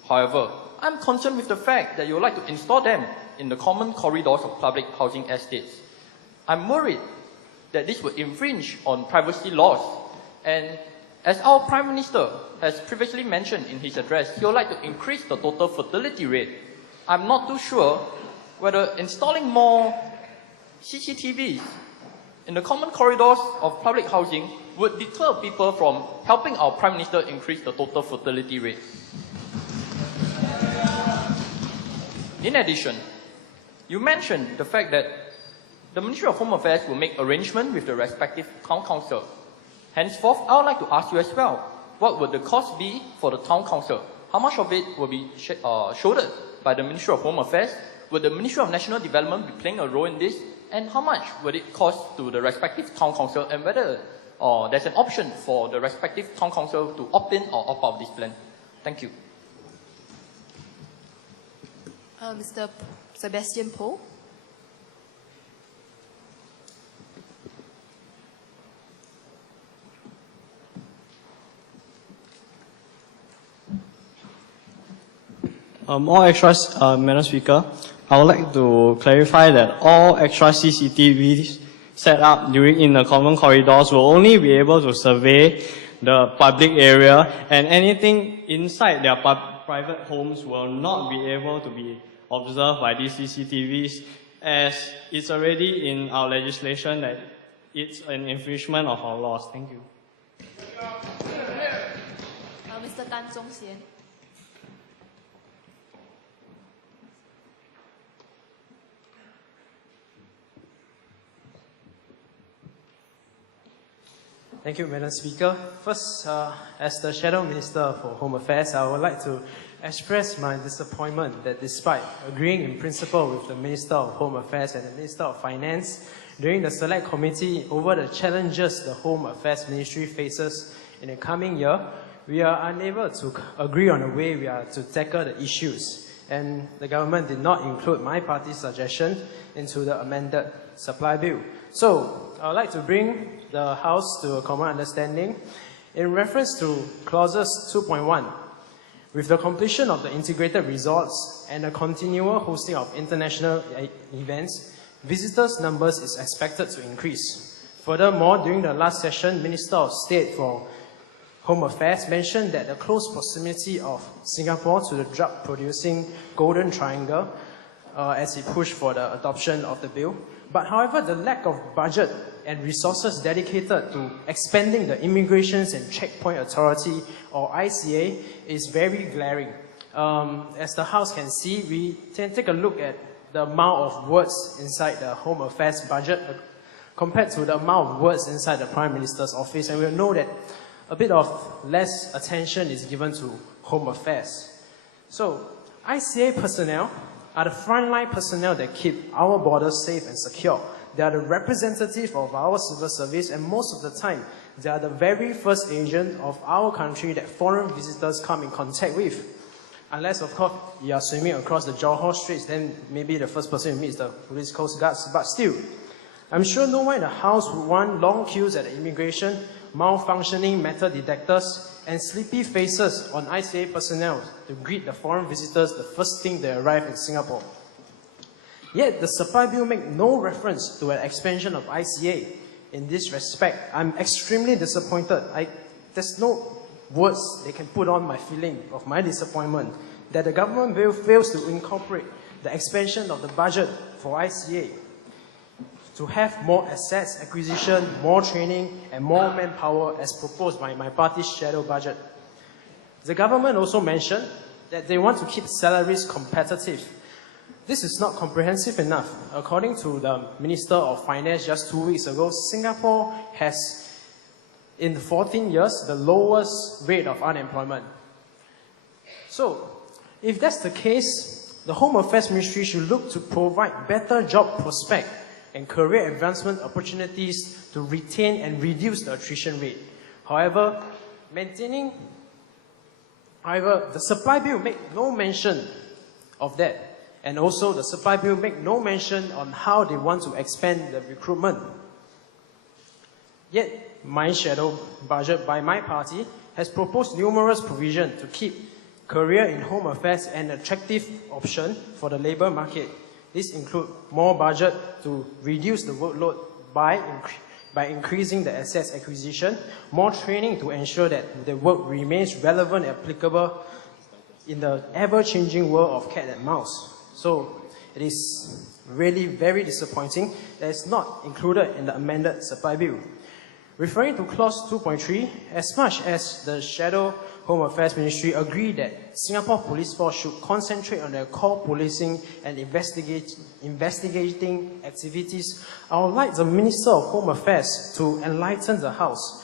However, I'm concerned with the fact that you would like to install them in the common corridors of public housing estates. I'm worried that this would infringe on privacy laws, and as our Prime Minister has previously mentioned in his address, he would like to increase the total fertility rate. I'm not too sure whether installing more CCTVs in the common corridors of public housing would deter people from helping our Prime Minister increase the total fertility rate. In addition, you mentioned the fact that the Ministry of Home Affairs will make arrangements with the respective town council. Henceforth, I would like to ask you as well, what would the cost be for the town council? How much of it will be shouldered by the Ministry of Home Affairs? Would the Ministry of National Development be playing a role in this? And how much would it cost to the respective town council, and whether there's an option for the respective town council to opt in or opt out of this plan? Thank you. Mr. Sebastian Poh. All extras, Madam Speaker, I would like to clarify that all extra CCTVs set up in the common corridors will only be able to survey the public area, and anything inside their private homes will not be able to be observed by these CCTVs, as it's already in our legislation that it's an infringement of our laws. Thank you. Mr. Tan Zong Xian. Thank you, Madam Speaker. First, as the Shadow Minister for Home Affairs, I would like to express my disappointment that despite agreeing in principle with the Minister of Home Affairs and the Minister of Finance during the Select Committee over the challenges the Home Affairs Ministry faces in the coming year, we are unable to agree on a way we are to tackle the issues. And the government did not include my party's suggestion into the amended supply bill. So, I would like to bring the House to a common understanding in reference to clauses 2.1. With the completion of the integrated resorts and the continual hosting of international events, visitors' numbers is expected to increase. Furthermore, during the last session, Minister of State for Home Affairs mentioned that the close proximity of Singapore to the drug-producing Golden Triangle as it pushed for the adoption of the bill. But however, the lack of budget and resources dedicated to expanding the Immigration and Checkpoint Authority, or ICA, is very glaring. As the House can see, we can take a look at the amount of words inside the Home Affairs budget compared to the amount of words inside the Prime Minister's office, and we'll know that a bit of less attention is given to Home Affairs. So, ICA personnel are the frontline personnel that keep our borders safe and secure. They are the representative of our civil service, and most of the time, they are the very first agent of our country that foreign visitors come in contact with. Unless, of course, you are swimming across the Johor Straits, then maybe the first person you meet is the police coast guards. But still, I'm sure no one in the House would want long queues at the immigration, malfunctioning metal detectors, and sleepy faces on ICA personnel to greet the foreign visitors the first thing they arrive in Singapore. Yet the supply bill makes no reference to an expansion of ICA. In this respect, I'm extremely disappointed. There's no words they can put on my feeling of my disappointment that the government bill fails to incorporate the expansion of the budget for ICA to have more assets acquisition, more training, and more manpower as proposed by my party's shadow budget. The government also mentioned that they want to keep salaries competitive. This is not comprehensive enough. According to the Minister of Finance just 2 weeks ago, Singapore has, in 14 years, the lowest rate of unemployment. So, if that's the case, the Home Affairs Ministry should look to provide better job prospects and career advancement opportunities to retain and reduce the attrition rate. However, the supply bill makes no mention of that. And also, the supply bill make no mention on how they want to expand the recruitment. Yet, my shadow budget by my party has proposed numerous provisions to keep career in Home Affairs an attractive option for the labour market. This includes more budget to reduce the workload by increasing the assets acquisition, more training to ensure that the work remains relevant and applicable in the ever-changing world of cat and mouse. So it is really very disappointing that it's not included in the amended supply bill. Referring to clause 2.3, as much as the Shadow Home Affairs Ministry agree that Singapore Police Force should concentrate on their core policing and investigating activities, I would like the Minister of Home Affairs to enlighten the House.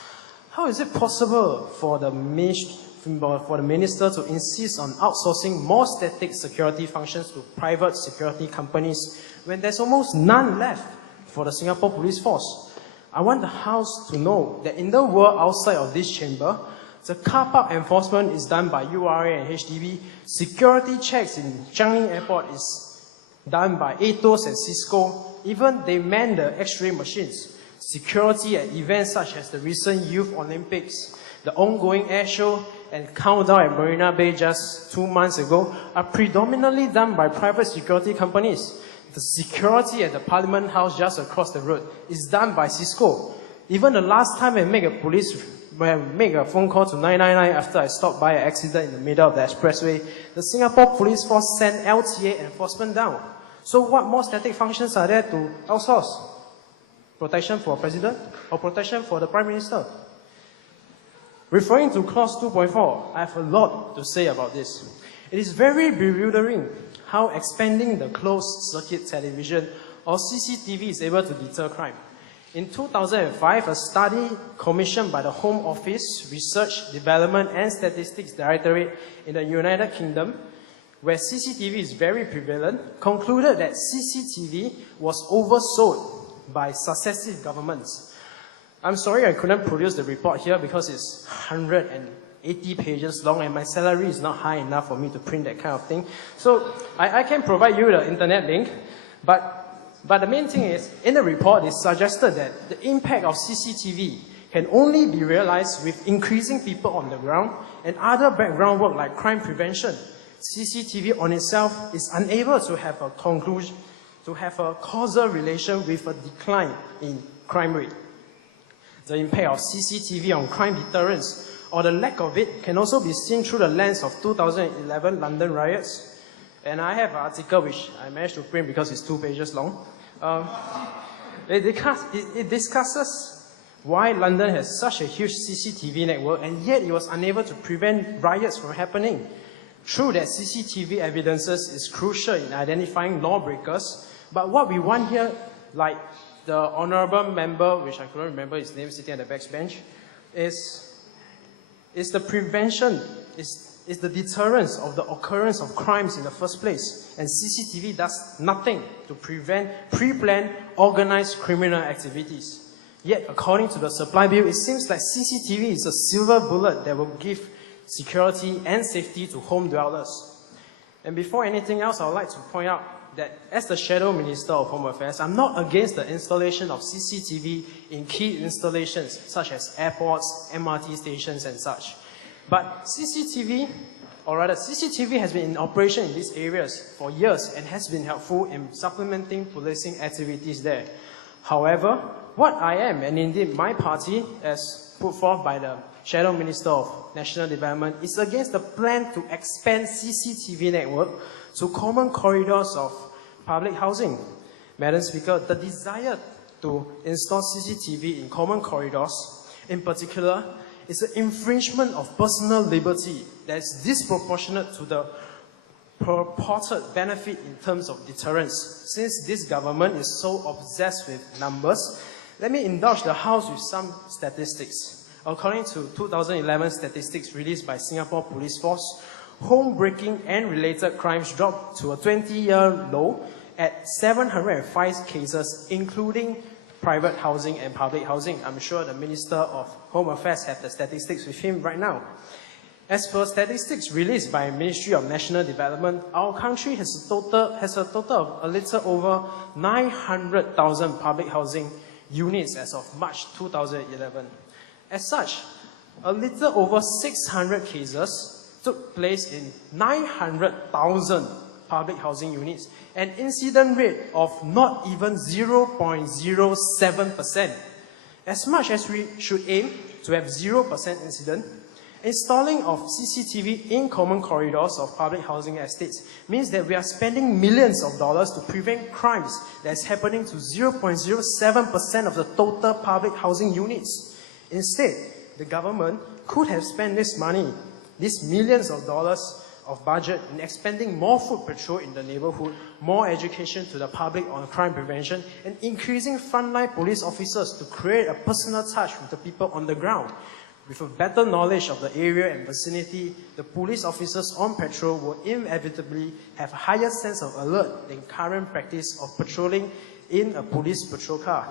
How is it possible for the Minister to insist on outsourcing more static security functions to private security companies when there's almost none left for the Singapore Police Force? I want the House to know that in the world outside of this chamber, the car park enforcement is done by URA and HDB. Security checks in Changi Airport is done by ATOS and Cisco. Even they man the X-ray machines. Security at events such as the recent Youth Olympics, the ongoing air show, and countdown at Marina Bay just 2 months ago are predominantly done by private security companies. The security at the Parliament House just across the road is done by Cisco. Even the last time I make a phone call to 999 after I stopped by an accident in the middle of the expressway, the Singapore Police Force sent LTA enforcement down. So what more static functions are there to outsource? Protection for President or protection for the Prime Minister? Referring to clause 2.4, I have a lot to say about this. It is very bewildering how expanding the closed-circuit television or CCTV is able to deter crime. In 2005, a study commissioned by the Home Office, Research, Development and Statistics Directorate in the United Kingdom, where CCTV is very prevalent, concluded that CCTV was oversold by successive governments. I'm sorry I couldn't produce the report here because it's 180 pages long and my salary is not high enough for me to print that kind of thing. So I can provide you the internet link, but the main thing is, in the report, it suggested that the impact of CCTV can only be realized with increasing people on the ground and other background work like crime prevention. CCTV on itself is unable to have a causal relation with a decline in crime rate. The impact of CCTV on crime deterrence, or the lack of it, can also be seen through the lens of 2011 London riots. And I have an article which I managed to print because it's 2 pages long. It discusses why London has such a huge CCTV network and yet it was unable to prevent riots from happening. True that CCTV evidences is crucial in identifying lawbreakers, but what we want here, like the honourable member, which I couldn't remember his name, sitting at the backbench, is the prevention, is the deterrence of the occurrence of crimes in the first place. And CCTV does nothing to prevent pre-planned, organized criminal activities. Yet, according to the supply bill, it seems like CCTV is a silver bullet that will give security and safety to home dwellers. And before anything else, I would like to point out that as the Shadow Minister of Home Affairs, I'm not against the installation of CCTV in key installations such as airports, MRT stations and such. But CCTV has been in operation in these areas for years and has been helpful in supplementing policing activities there. However, what I am, and indeed my party, as put forth by the Shadow Minister of National Development, is against the plan to expand CCTV network to common corridors of public housing. Madam Speaker, the desire to install CCTV in common corridors, in particular, is an infringement of personal liberty that is disproportionate to the purported benefit in terms of deterrence. Since this government is so obsessed with numbers, let me indulge the House with some statistics. According to 2011 statistics released by Singapore Police Force, home breaking and related crimes dropped to a 20-year low at 705 cases, including private housing and public housing. I'm sure the Minister of Home Affairs have the statistics with him right now. As per statistics released by Ministry of National Development, our country has a total of a little over 900,000 public housing units as of March 2011. As such, a little over 600 cases took place in 900,000 public housing units, an incident rate of not even 0.07%. As much as we should aim to have 0% incident, installing of CCTV in common corridors of public housing estates means that we are spending millions of dollars to prevent crimes that is happening to 0.07% of the total public housing units. Instead, the government could have spent this money, these millions of dollars of budget, in expanding more foot patrol in the neighborhood, more education to the public on crime prevention, and increasing frontline police officers to create a personal touch with the people on the ground. With a better knowledge of the area and vicinity, the police officers on patrol will inevitably have a higher sense of alert than current practice of patrolling in a police patrol car.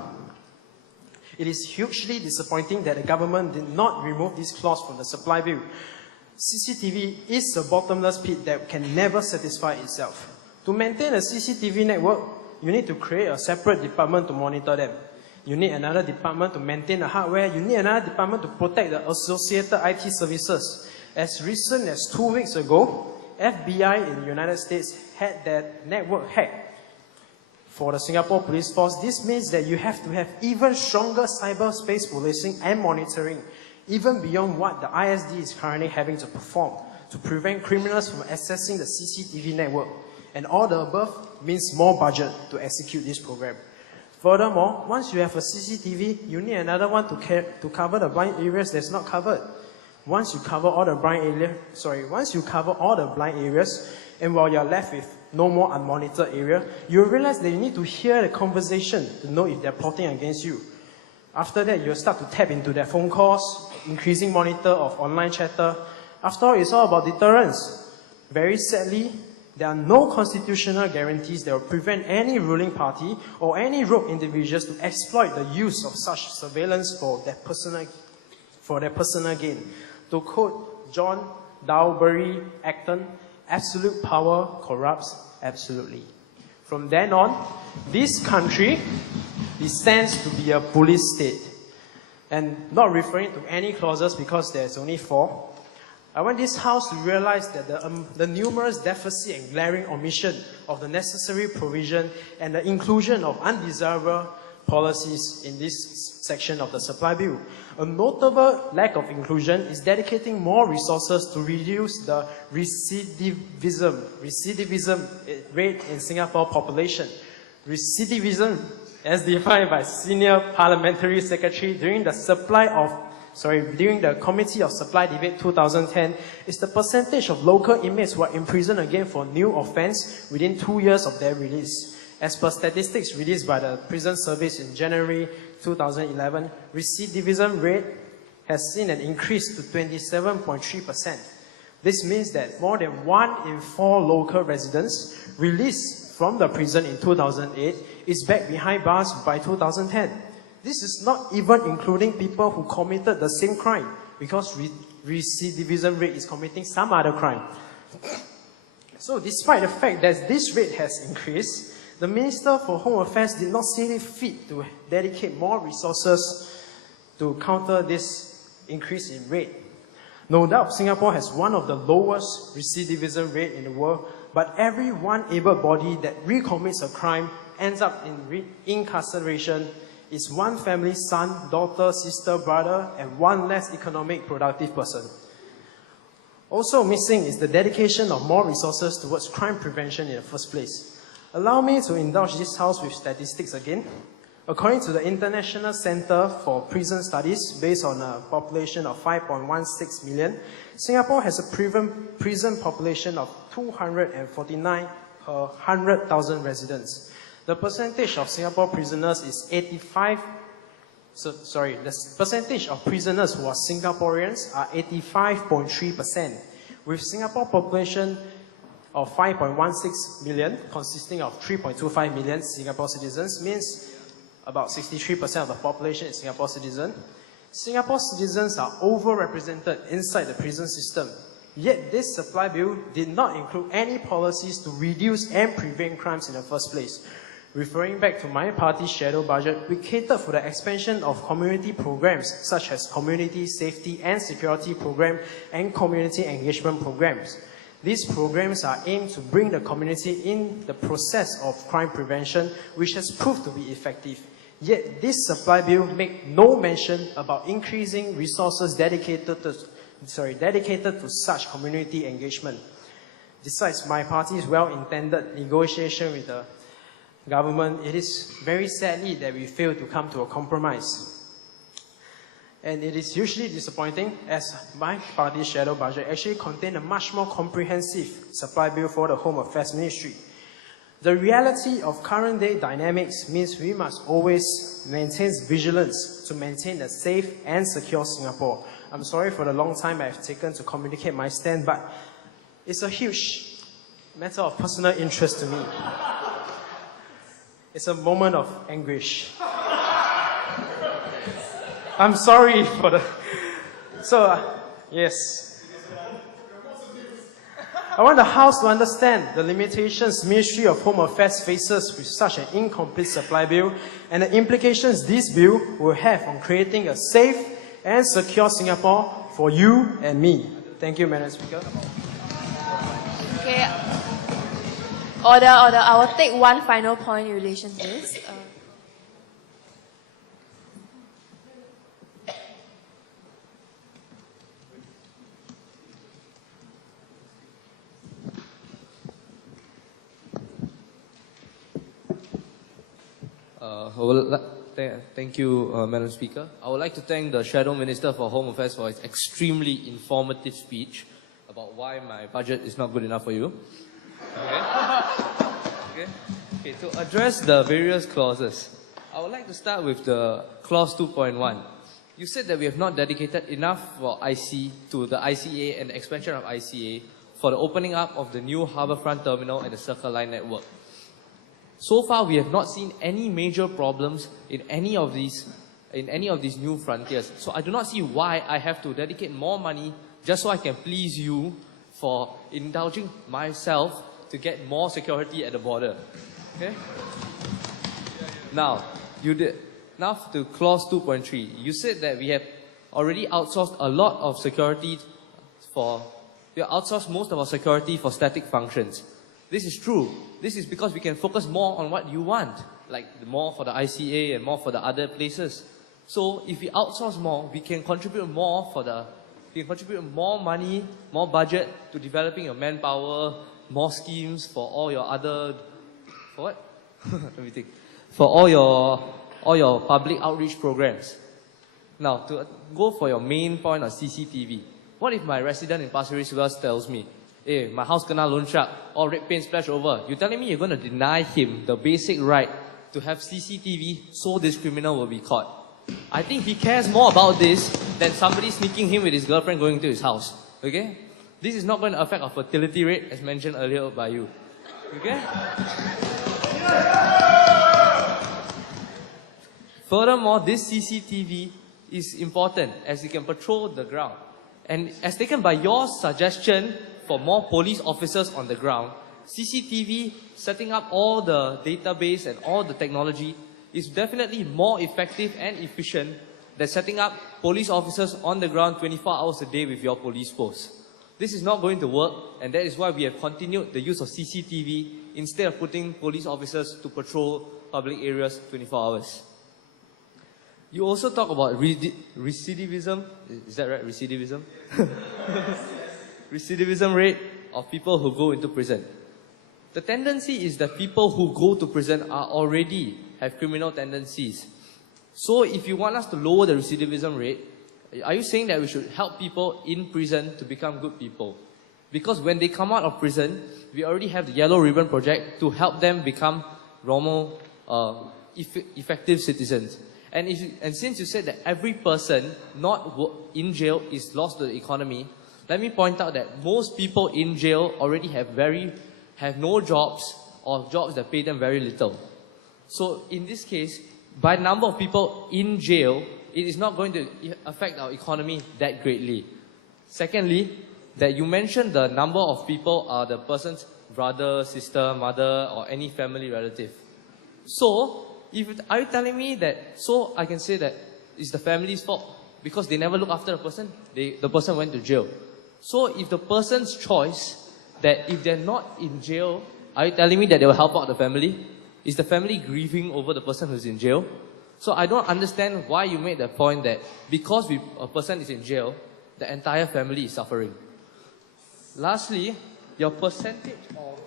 It is hugely disappointing that the government did not remove this clause from the supply bill. CCTV is a bottomless pit that can never satisfy itself. To maintain a CCTV network, you need to create a separate department to monitor them. You need another department to maintain the hardware. You need another department to protect the associated IT services. As recent as 2 weeks ago, FBI in the United States had their network hacked. For the Singapore Police Force, this means that you have to have even stronger cyberspace policing and monitoring, even beyond what the ISD is currently having to perform, to prevent criminals from accessing the CCTV network. And all the above means more budget to execute this program. Furthermore, once you have a CCTV, you need another one to cover the blind areas that's not covered. Once you cover all the blind areas, and while you're left with no more unmonitored area, you'll realize that you need to hear the conversation to know if they're plotting against you. After that, you'll start to tap into their phone calls, increasing monitor of online chatter. After all, it's all about deterrence. Very sadly, there are no constitutional guarantees that will prevent any ruling party or any rogue individuals to exploit the use of such surveillance for their personal gain. To quote John Dowberry Acton, absolute power corrupts absolutely. From then on, this country descends to be a police state. And not referring to any clauses because there's only 4. I want this House to realize that the numerous deficit and glaring omission of the necessary provision and the inclusion of undesirable policies in this section of the supply bill. A notable lack of inclusion is dedicating more resources to reduce the recidivism rate in Singapore population. Recidivism, as defined by Senior Parliamentary Secretary during the Committee of Supply Debate 2010, is the percentage of local inmates who are imprisoned again for new offence within 2 years of their release. As per statistics released by the Prison Service in January 2011, recidivism rate has seen an increase to 27.3%. This means that more than 1 in 4 local residents released from the prison in 2008 is back behind bars by 2010. This is not even including people who committed the same crime, because recidivism rate is committing some other crime. So despite the fact that this rate has increased, the Minister for Home Affairs did not see it fit to dedicate more resources to counter this increase in rate. No doubt Singapore has one of the lowest recidivism rate in the world, but every one able body that recommits a crime ends up in incarceration is one family's son, daughter, sister, brother, and one less economic productive person. Also missing is the dedication of more resources towards crime prevention in the first place. Allow me to indulge this House with statistics again. According to the International Center for Prison Studies, based on a population of 5.16 million, Singapore has a prison population of 249 per 100,000 residents. The percentage of Singapore prisoners is the percentage of prisoners who are Singaporeans are 85.3%. With Singapore population of 5.16 million, consisting of 3.25 million Singapore citizens, means about 63% of the population is Singapore citizen. Singapore citizens are overrepresented inside the prison system. Yet this supply bill did not include any policies to reduce and prevent crimes in the first place. Referring back to my party's shadow budget, we catered for the expansion of community programs such as Community Safety and Security Program and Community Engagement Programs. These programs are aimed to bring the community in the process of crime prevention, which has proved to be effective. Yet this supply bill makes no mention about increasing resources dedicated to such community engagement. Besides my party's well-intended negotiation with the government, it is very sadly that we failed to come to a compromise. And it is hugely disappointing as my party's shadow budget actually contained a much more comprehensive supply bill for the Home Affairs Ministry. The reality of current day dynamics means we must always maintain vigilance to maintain a safe and secure Singapore. I'm sorry for the long time I've taken to communicate my stand, but it's a huge matter of personal interest to me. It's a moment of anguish. I'm sorry for the... yes. I want the House to understand the limitations Ministry of Home Affairs faces with such an incomplete supply bill and the implications this bill will have on creating a safe and secure Singapore for you and me. Thank you, Madam Speaker. Okay. Order. I will take one final point in relation to this. Thank you, Madam Speaker. I would like to thank the Shadow Minister for Home Affairs for his extremely informative speech about why my budget is not good enough for you. Okay, to address the various clauses, I would like to start with the clause 2.1. You said that we have not dedicated enough for to the ICA and the expansion of ICA for the opening up of the new Harbourfront Terminal and the Circle Line network. So far, we have not seen any major problems in any of these new frontiers. So I do not see why I have to dedicate more money just so I can please you for indulging myself to get more security at the border. Okay? Now to clause 2.3. You said that we have already outsourced a lot of security we have outsourced most of our security for static functions. This is true. This is because we can focus more on what you want, like more for the ICA and more for the other places. So if we outsource more, we can contribute more more money, more budget to developing your manpower, more schemes for all your other, for what? Let me think. For all your public outreach programs. Now, to go for your main point on CCTV, what if my resident in Pasir Ris West tells me, hey, my house kena loan shark, or red paint splash over. You're telling me you're going to deny him the basic right to have CCTV so this criminal will be caught. I think he cares more about this than somebody sneaking him with his girlfriend going to his house. Okay? This is not going to affect our fertility rate as mentioned earlier by you. Okay? Furthermore, this CCTV is important as it can patrol the ground. And as taken by your suggestion, for more police officers on the ground, CCTV, setting up all the database and all the technology is definitely more effective and efficient than setting up police officers on the ground 24 hours a day with your police post. This is not going to work, and that is why we have continued the use of CCTV instead of putting police officers to patrol public areas 24 hours. You also talk about recidivism. Is that right? Recidivism? Recidivism rate of people who go into prison. The tendency is that people who go to prison have criminal tendencies. So if you want us to lower the recidivism rate, are you saying that we should help people in prison to become good people? Because when they come out of prison, we already have the Yellow Ribbon Project to help them become normal, effective citizens. And since you said that every person not in jail is lost to the economy, let me point out that most people in jail already have no jobs or jobs that pay them very little. So in this case, by number of people in jail, it is not going to affect our economy that greatly. Secondly, that you mentioned the number of people are the person's brother, sister, mother, or any family relative. So, are you telling me that, so I can say that it's the family's fault because they never look after the person, the person went to jail. So if the person's choice, that if they're not in jail, are you telling me that they will help out the family? Is the family grieving over the person who's in jail? So I don't understand why you made the point that because a person is in jail, the entire family is suffering. Lastly, your percentage of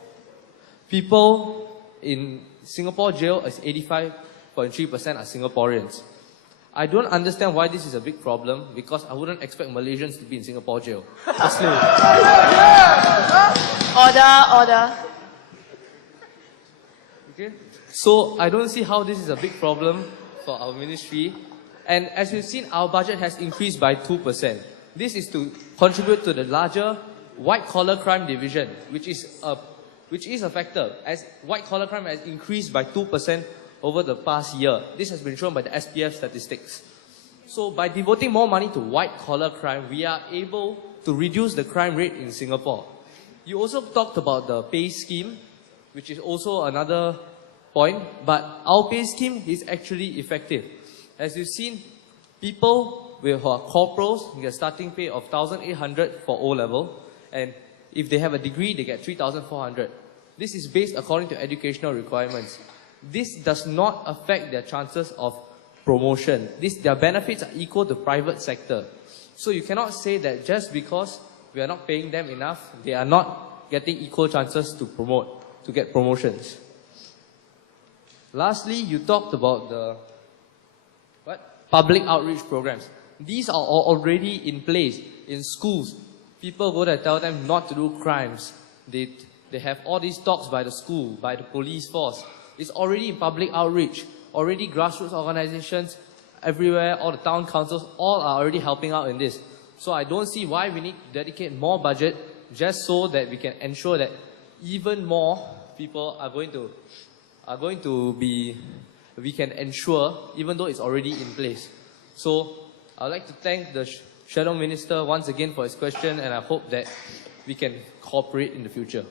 people in Singapore jail is 85.3% are Singaporeans. I don't understand why this is a big problem because I wouldn't expect Malaysians to be in Singapore jail. Order. Okay. So I don't see how this is a big problem for our ministry. And as you've seen, our budget has increased by 2%. This is to contribute to the larger white-collar crime division, which is a factor, as white-collar crime has increased by 2% over the past year. This has been shown by the SPF statistics. So by devoting more money to white-collar crime, we are able to reduce the crime rate in Singapore. You also talked about the pay scheme, which is also another point, but our pay scheme is actually effective. As you've seen, people who are corporals get a starting pay of 1,800 for O-level, and if they have a degree, they get 3,400. This is based according to educational requirements. This does not affect their chances of promotion. Their benefits are equal to private sector. So you cannot say that just because we are not paying them enough, they are not getting equal chances to get promotions. Lastly, you talked about the public outreach programs. These are already in place in schools. People go there and tell them not to do crimes. They have all these talks by the school, by the police force. It's already in public outreach. Already grassroots organizations everywhere, all the town councils, all are already helping out in this. So I don't see why we need to dedicate more budget just so that we can ensure that even more people are going to be, we can ensure, even though it's already in place. So I'd like to thank the Shadow Minister once again for his question, and I hope that we can cooperate in the future.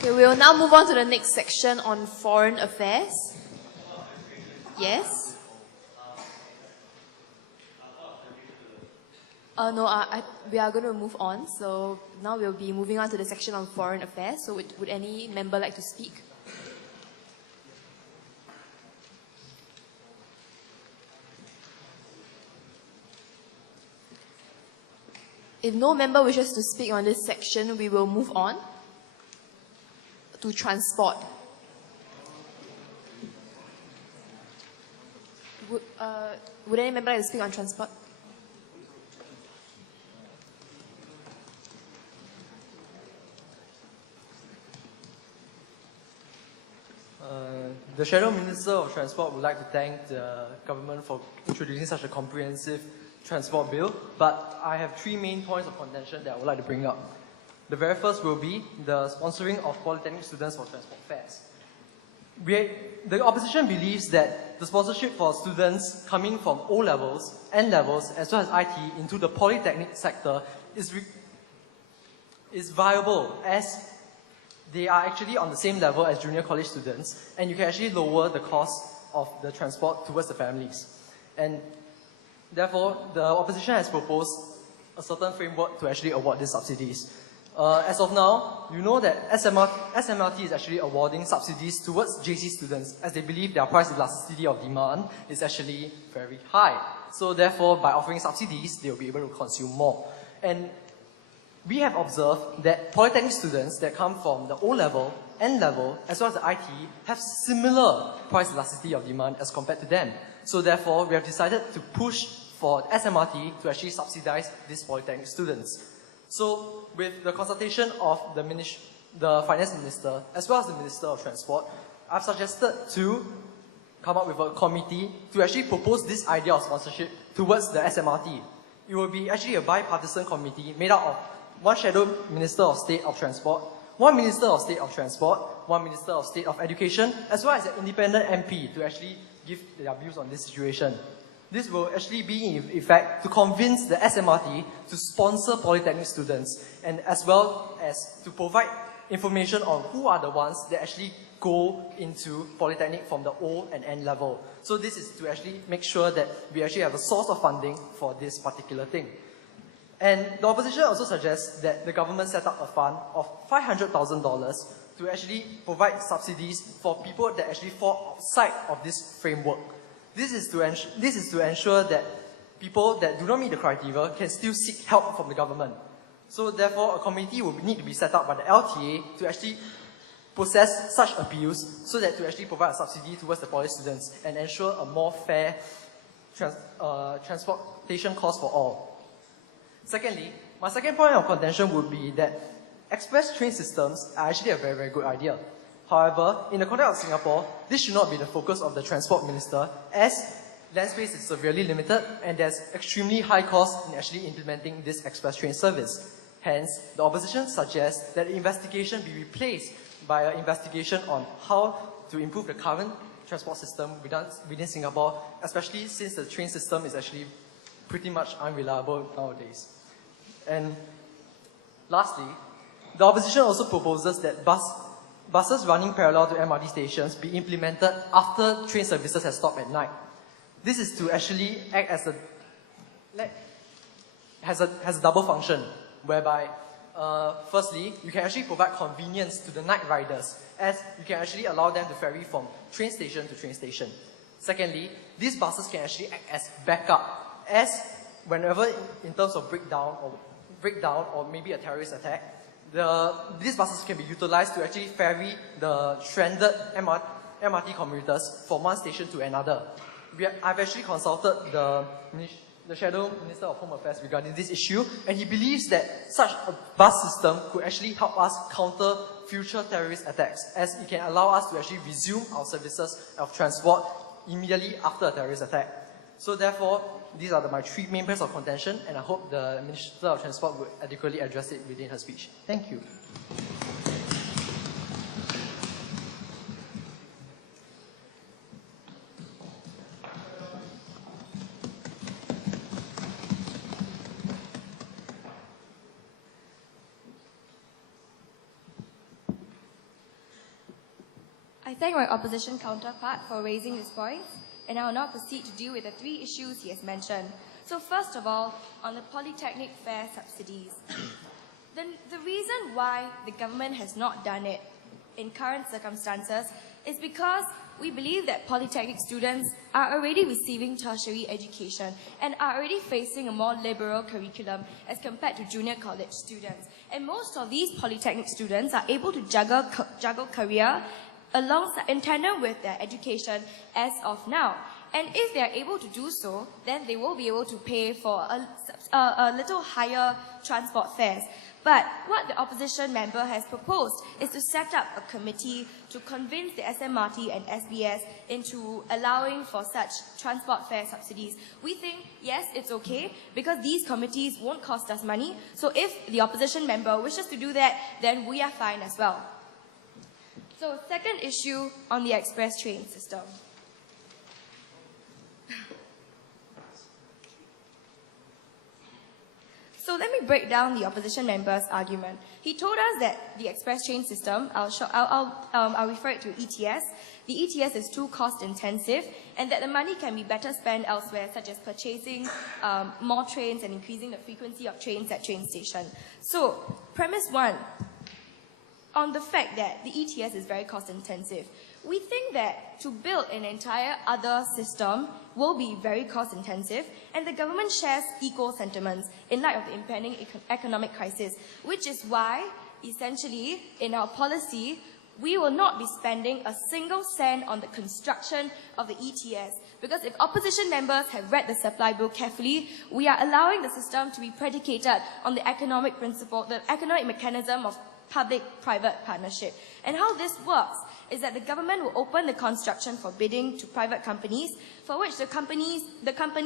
Okay, we will now move on to the next section on foreign affairs. Yes? No, we are going to move on. So now we'll be moving on to the section on foreign affairs. So would any member like to speak? If no member wishes to speak on this section, we will move on to transport. Would any member like to speak on transport? The Shadow Minister of Transport would like to thank the government for introducing such a comprehensive transport bill, but I have three main points of contention that I would like to bring up. The very first will be the sponsoring of polytechnic students for transport fares. The opposition believes that the sponsorship for students coming from O-levels, N-levels, as well as IT into the polytechnic sector is viable, as they are actually on the same level as junior college students, and you can actually lower the cost of the transport towards the families. And therefore, the opposition has proposed a certain framework to actually award these subsidies. As of now, you know that SMRT is actually awarding subsidies towards JC students, as they believe their price elasticity of demand is actually very high. So therefore, by offering subsidies, they will be able to consume more. And we have observed that polytechnic students that come from the O-level, N-level, as well as the IT, have similar price elasticity of demand as compared to them. So therefore, we have decided to push for SMRT to actually subsidize these polytechnic students. So, with the consultation of the Finance Minister, as well as the Minister of Transport, I've suggested to come up with a committee to actually propose this idea of sponsorship towards the SMRT. It will be actually a bipartisan committee made up of one Shadow Minister of State of Transport, one Minister of State of Transport, one Minister of State of Education, as well as an independent MP to actually give their views on this situation. This will actually be in effect to convince the SMRT to sponsor polytechnic students and as well as to provide information on who are the ones that actually go into polytechnic from the O and N level. So this is to actually make sure that we actually have a source of funding for this particular thing. And the opposition also suggests that the government set up a fund of $500,000 to actually provide subsidies for people that actually fall outside of this framework. This is to ensure that people that do not meet the criteria can still seek help from the government. So therefore, a committee will need to be set up by the LTA to actually process such appeals so that to actually provide a subsidy towards the poly students and ensure a more fair transportation cost for all. Secondly, my second point of contention would be that express train systems are actually a very, very good idea. However, in the context of Singapore, this should not be the focus of the Transport Minister, as land space is severely limited and there's extremely high cost in actually implementing this express train service. Hence, the opposition suggests that the investigation be replaced by an investigation on how to improve the current transport system within Singapore, especially since the train system is actually pretty much unreliable nowadays. And lastly, the opposition also proposes that buses running parallel to MRT stations be implemented after train services have stopped at night. This is to actually act as has a double function, whereby firstly, you can actually provide convenience to the night riders, as you can actually allow them to ferry from train station to train station. Secondly, these buses can actually act as backup, as whenever in terms of breakdown or maybe a terrorist attack, these buses can be utilized to actually ferry the stranded MRT commuters from one station to another. I've actually consulted the Shadow Minister of Home Affairs regarding this issue, and he believes that such a bus system could actually help us counter future terrorist attacks, as it can allow us to actually resume our services of transport immediately after a terrorist attack. So therefore, these are my three main points of contention, and I hope the Minister of Transport will adequately address it within her speech. Thank you. I thank my opposition counterpart for raising his points, and I will now proceed to deal with the three issues he has mentioned. So first of all, on the polytechnic fare subsidies. The reason why the government has not done it in current circumstances is because we believe that polytechnic students are already receiving tertiary education and are already facing a more liberal curriculum as compared to junior college students. And most of these polytechnic students are able to juggle career alongside in tandem with their education as of now. And if they are able to do so, then they will be able to pay for a little higher transport fares. But what the opposition member has proposed is to set up a committee to convince the SMRT and SBS into allowing for such transport fare subsidies. We think, yes, it's okay, because these committees won't cost us money. So if the opposition member wishes to do that, then we are fine as well. So second issue on the express train system. So let me break down the opposition member's argument. He told us that the express train system, I'll refer it to ETS. The ETS is too cost intensive, and that the money can be better spent elsewhere, such as purchasing more trains and increasing the frequency of trains at train station. So premise one, on the fact that the ETS is very cost intensive. We think that to build an entire other system will be very cost intensive, and the government shares equal sentiments in light of the impending economic crisis, which is why, essentially, in our policy, we will not be spending a single cent on the construction of the ETS. Because if opposition members have read the supply bill carefully, we are allowing the system to be predicated on the economic principle, the economic mechanism of public-private partnership. And how this works is that the government will open the construction for bidding to private companies, for which the company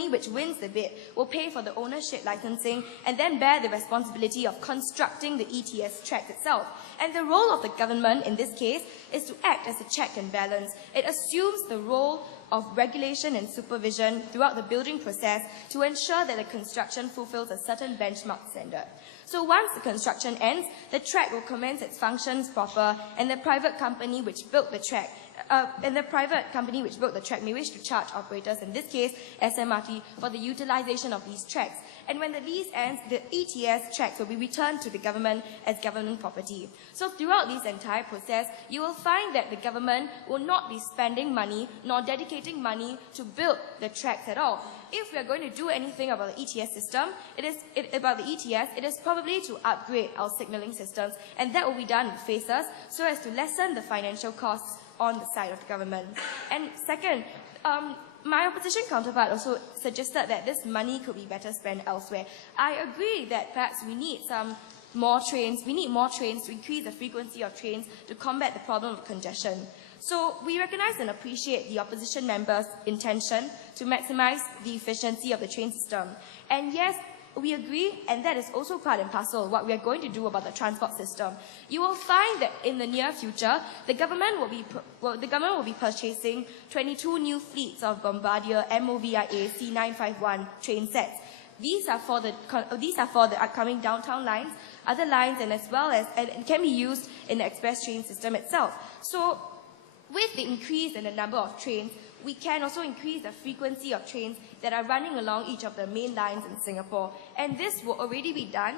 which wins the bid will pay for the ownership licensing and then bear the responsibility of constructing the ETS track itself. And the role of the government in this case is to act as a check and balance. It assumes the role of regulation and supervision throughout the building process to ensure that the construction fulfills a certain benchmark standard. So once the construction ends, the track will commence its functions proper, and the private company which built the track may wish to charge operators, in this case SMRT, for the utilization of these tracks. And when the lease ends, the ETS tracks will be returned to the government as government property. So throughout this entire process, you will find that the government will not be spending money nor dedicating money to build the tracks at all. If we are going to do anything about the ETS system, it is probably to upgrade our signaling systems, and that will be done in phases so as to lessen the financial costs on the side of the government. And second, my opposition counterpart also suggested that this money could be better spent elsewhere. I agree that perhaps we need more trains. We need more trains to increase the frequency of trains to combat the problem of congestion. So we recognize and appreciate the opposition members' intention to maximize the efficiency of the train system. And yes, we agree, and that is also part and parcel of what we are going to do about the transport system. You will find that in the near future, the government will be purchasing 22 new fleets of Bombardier MOVIA C951 train sets. These are for the upcoming downtown lines, other lines, and can be used in the express train system itself. So, with the increase in the number of trains, we can also increase the frequency of trains that are running along each of the main lines in Singapore. And this will already be done.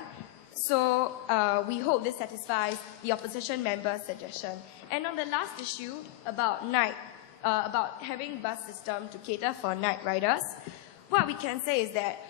So we hope this satisfies the opposition member's suggestion. And on the last issue about having bus system to cater for night riders, what we can say is that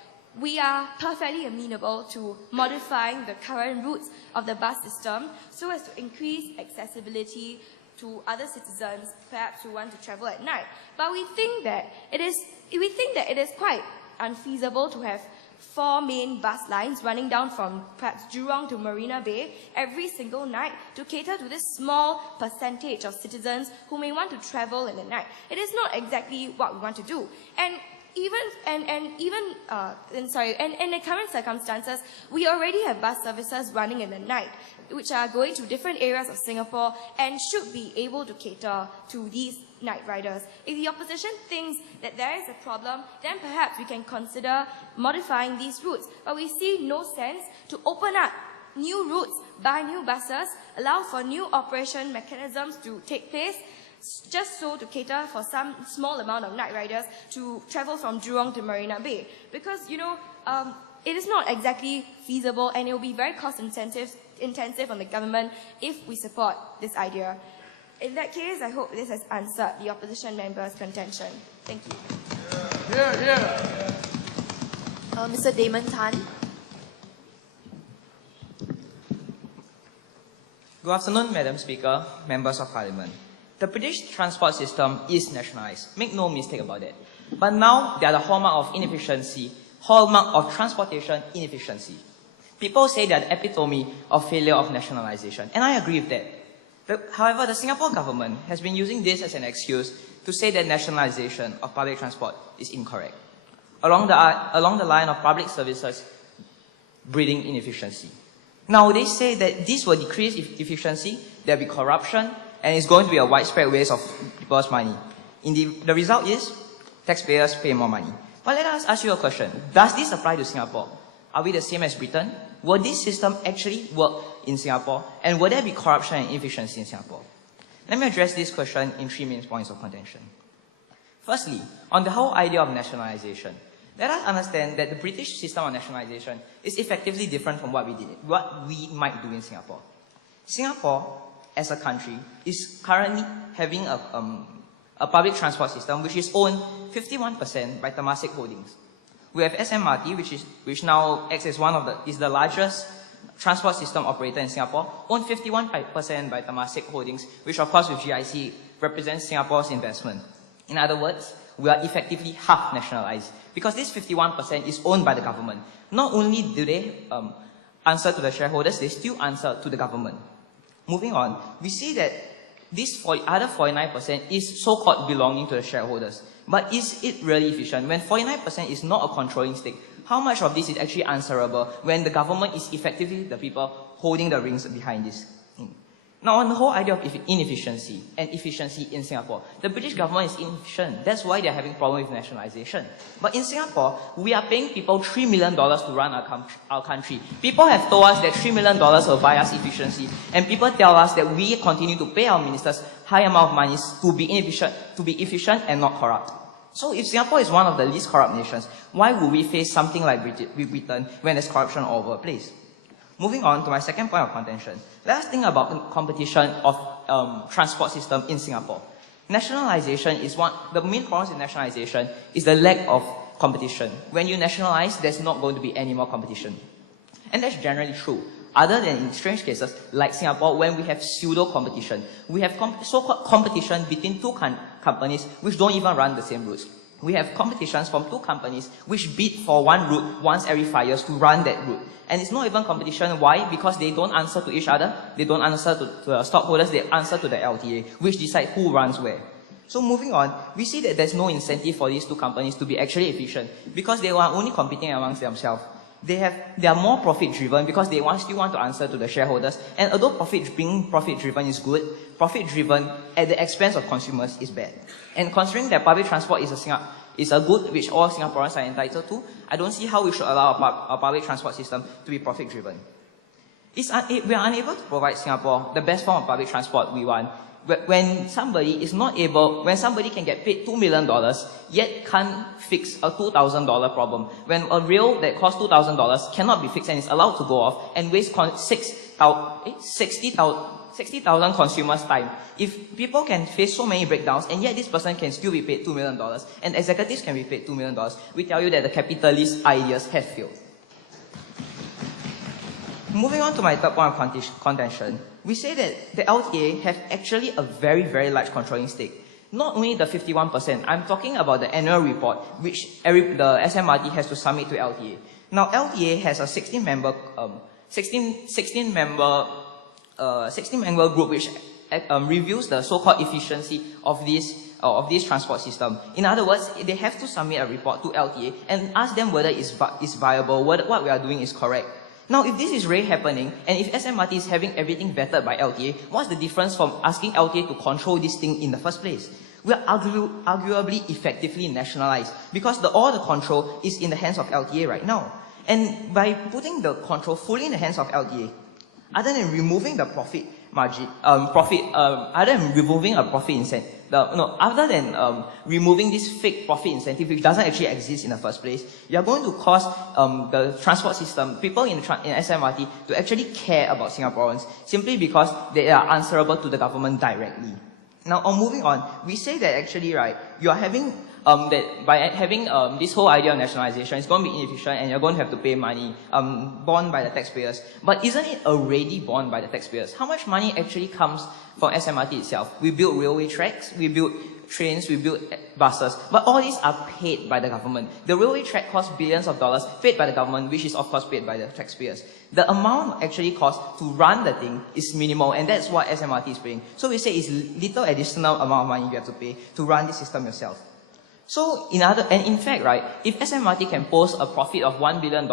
we are perfectly amenable to modifying the current routes of the bus system so as to increase accessibility to other citizens, perhaps who want to travel at night. But we think that it is quite unfeasible to have 4 main bus lines running down from perhaps Jurong to Marina Bay every single night to cater to this small percentage of citizens who may want to travel in the night. It is not exactly what we want to do. And in the current circumstances, we already have bus services running in the night, which are going to different areas of Singapore and should be able to cater to these night riders. If the opposition thinks that there is a problem, then perhaps we can consider modifying these routes. But we see no sense to open up new routes, buy new buses, allow for new operation mechanisms to take place, just so to cater for some small amount of night riders to travel from Jurong to Marina Bay. Because, it is not exactly feasible, and it will be very intensive on the government if we support this idea. In that case, I hope this has answered the opposition member's contention. Thank you. Mr. Damon Tan. Good afternoon, Madam Speaker, members of Parliament. The British transport system is nationalised. Make no mistake about it. But now they are the hallmark of inefficiency, hallmark of transportation inefficiency. People say they are the epitome of failure of nationalisation, and I agree with that. However, the Singapore government has been using this as an excuse to say that nationalisation of public transport is incorrect, along the line of public services breeding inefficiency. Now they say that this will decrease efficiency, there will be corruption, and it's going to be a widespread waste of people's money. The result is taxpayers pay more money. But let us ask you a question. Does this apply to Singapore? Are we the same as Britain? Will this system actually work in Singapore? And will there be corruption and inefficiency in Singapore? Let me address this question in 3 main points of contention. Firstly, on the whole idea of nationalisation, let us understand that the British system of nationalisation is effectively different from what we might do in Singapore. Singapore, as a country, is currently having a public transport system which is owned 51% by Temasek Holdings. We have SMRT, which now acts as is the largest transport system operator in Singapore, owned 51% by Temasek Holdings, which of course with GIC represents Singapore's investment. In other words, we are effectively half nationalised because this 51% is owned by the government. Not only do they answer to the shareholders, they still answer to the government. Moving on, we see that This other 49% is so-called belonging to the shareholders. But is it really efficient? When 49% is not a controlling stake, how much of this is actually answerable when the government is effectively the people holding the reins behind this? Now, on the whole idea of inefficiency and efficiency in Singapore, the British government is inefficient. That's why they're having problems with nationalization. But in Singapore, we are paying people $3 million to run our country. People have told us that $3 million will buy us efficiency, and people tell us that we continue to pay our ministers high amount of money to be efficient and not corrupt. So if Singapore is one of the least corrupt nations, why would we face something like Britain when there's corruption all over the place? Moving on to my second point of contention, let us think about the competition of transport system in Singapore. Nationalization is the main problem in nationalization is the lack of competition. When you nationalize, there's not going to be any more competition. And that's generally true. Other than in strange cases like Singapore, when we have pseudo competition, we have so-called competition between two companies which don't even run the same routes. We have competitions from two companies which bid for one route once every 5 years to run that route. And it's not even competition. Why? Because they don't answer to each other. They don't answer to the stockholders. They answer to the LTA, which decide who runs where. So moving on, we see that there's no incentive for these two companies to be actually efficient because they are only competing amongst themselves. They are more profit-driven because they still want to answer to the shareholders. And although being profit-driven is good, profit-driven at the expense of consumers is bad. And considering that public transport is a good which all Singaporeans are entitled to, I don't see how we should allow a public transport system to be profit-driven. We are unable to provide Singapore the best form of public transport we want. When somebody can get paid $2 million, yet can't fix a $2,000 problem. When a rail that costs $2,000 cannot be fixed and is allowed to go off and waste 60,000 consumers' time. If people can face so many breakdowns and yet this person can still be paid $2 million and executives can be paid $2 million, we tell you that the capitalist ideas have failed. Moving on to my third point of contention, we say that the LTA have actually a very, very large controlling stake. Not only the 51%, I'm talking about the annual report which the SMRT has to submit to LTA. Now LTA has a 16-member group which reviews the so-called efficiency of this transport system. In other words, they have to submit a report to LTA and ask them whether it's viable, whether what we are doing is correct. Now, if this is really happening, and if SMRT is having everything vetted by LTA, what's the difference from asking LTA to control this thing in the first place? We are arguably effectively nationalized because all the control is in the hands of LTA right now. And by putting the control fully in the hands of LTA, other than removing the profit margin, other than removing a profit incentive, other than removing this fake profit incentive which doesn't actually exist in the first place, you are going to cause the transport system, people in SMRT, to actually care about Singaporeans simply because they are answerable to the government directly. Now, moving on, we say that actually, right, you are having that by having this whole idea of nationalization, it's going to be inefficient and you're going to have to pay money borne by the taxpayers. But isn't it already borne by the taxpayers? How much money actually comes from SMRT itself? We build railway tracks, we build trains, we build buses, but all these are paid by the government. The railway track costs billions of dollars, paid by the government, which is of course paid by the taxpayers. The amount actually cost to run the thing is minimal, and that's what SMRT is paying. So we say it's little additional amount of money you have to pay to run this system yourself. So, in fact, right, if SMRT can post a profit of $1 billion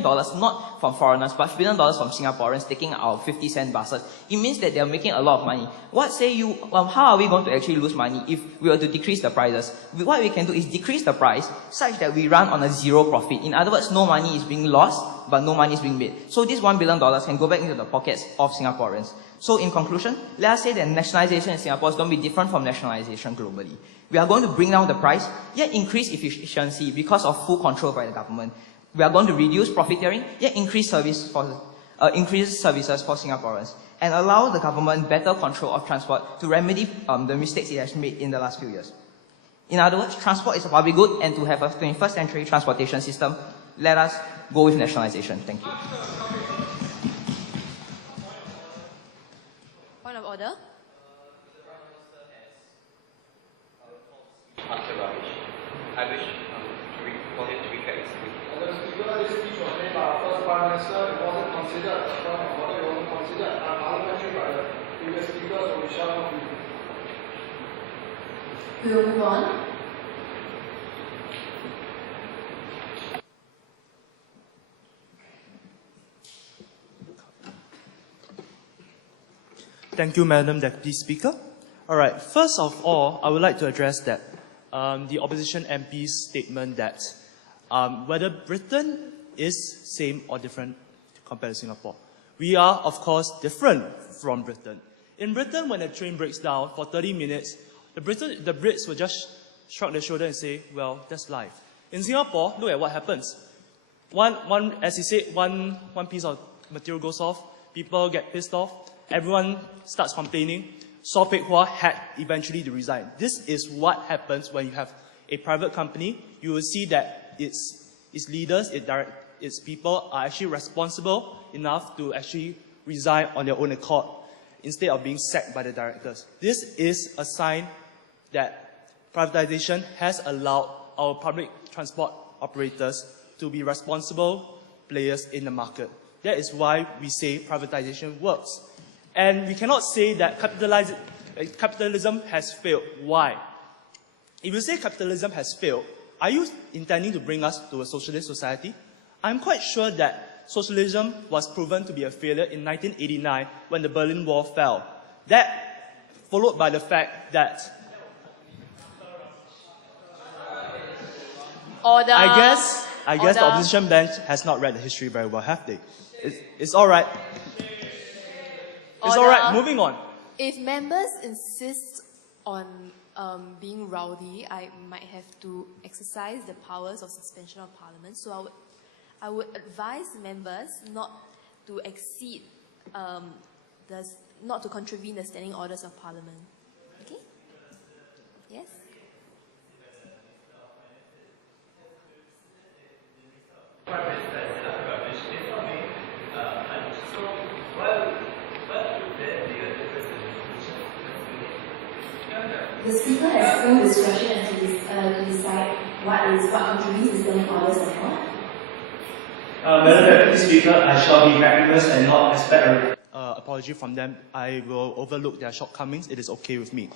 not from foreigners, but $1 billion from Singaporeans taking our 50-cent buses, it means that they're making a lot of money. What say you, how are we going to actually lose money if we were to decrease the prices? What we can do is decrease the price such that we run on a zero profit. In other words, no money is being lost, but no money is being made. So this $1 billion can go back into the pockets of Singaporeans. So in conclusion, let us say that nationalization in Singapore is going to be different from nationalization globally. We are going to bring down the price, yet increase efficiency because of full control by the government. We are going to reduce profiteering, yet increase services for Singaporeans, and allow the government better control of transport to remedy the mistakes it has made in the last few years. In other words, transport is a public good, and to have a 21st century transportation system, let us go with nationalization. Thank you. Point of order. I wish for him to recap his speech. Madam Speaker, this speech was made by our first Prime Minister. It wasn't considered a point of order, it wasn't considered parliamentary by the previous speakers, so we shall not be. We will move on. Thank you, Madam Deputy Speaker. All right, first of all, I would like to address that the opposition MP's statement that whether Britain is same or different compared to Singapore. We are, of course, different from Britain. In Britain, when a train breaks down for 30 minutes, the Brits will just shrug their shoulder and say, well, that's life. In Singapore, look at what happens. As he said, one piece of material goes off, people get pissed off, everyone starts complaining. Saw Pei Hua had eventually to resign. This is what happens when you have a private company. You will see that its leaders, its people are actually responsible enough to actually resign on their own accord instead of being sacked by the directors. This is a sign that privatization has allowed our public transport operators to be responsible players in the market. That is why we say privatization works. And we cannot say that capitalism has failed. Why? If you say capitalism has failed, are you intending to bring us to a socialist society? I'm quite sure that socialism was proven to be a failure in 1989 when the Berlin Wall fell. That followed by the fact that I guess the opposition bench has not read the history very well, have they? It's all right. It's all right. Moving on. If members insist on being rowdy, I might have to exercise the powers of suspension of parliament. So I would advise members not to exceed, not to contravene the standing orders of parliament. Okay? Yes? The Speaker has full discretion to decide what contravenes the standing orders or not. Madam Deputy Speaker, I shall be magnanimous and not expect an apology from them. I will overlook their shortcomings. It is okay with me.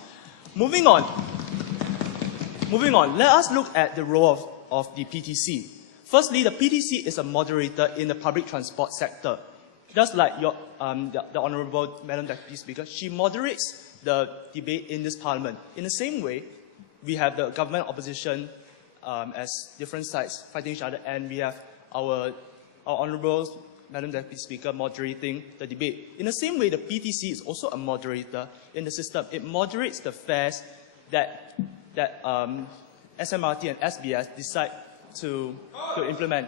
Moving on. Let us look at the role of the PTC. Firstly, the PTC is a moderator in the public transport sector. Just like the Honourable Madam Deputy Speaker, she moderates the debate in this parliament. In the same way, we have the government opposition as different sides fighting each other, and we have our Honourable Madam Deputy Speaker moderating the debate. In the same way, the PTC is also a moderator in the system. It moderates the fares that SMRT and SBS decide to implement.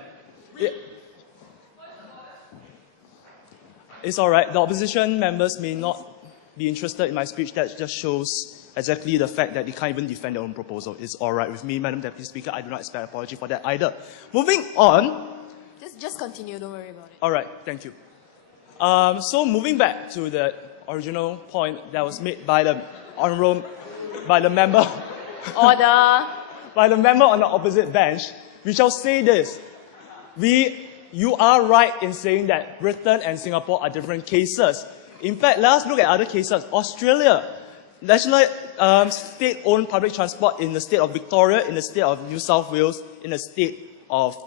It's all right. The opposition members may not be interested in my speech. That just shows exactly the fact that they can't even defend their own proposal. It's all right with me, Madam Deputy Speaker. I do not expect an apology for that either. Moving on. Just continue. Don't worry about it. All right. Thank you. So moving back to the original point that was made by the member. Order. By the member on the opposite bench, we shall say this. You are right in saying that Britain and Singapore are different cases. In fact, let us look at other cases. Australia, national state-owned public transport in the state of Victoria, in the state of New South Wales, in the state of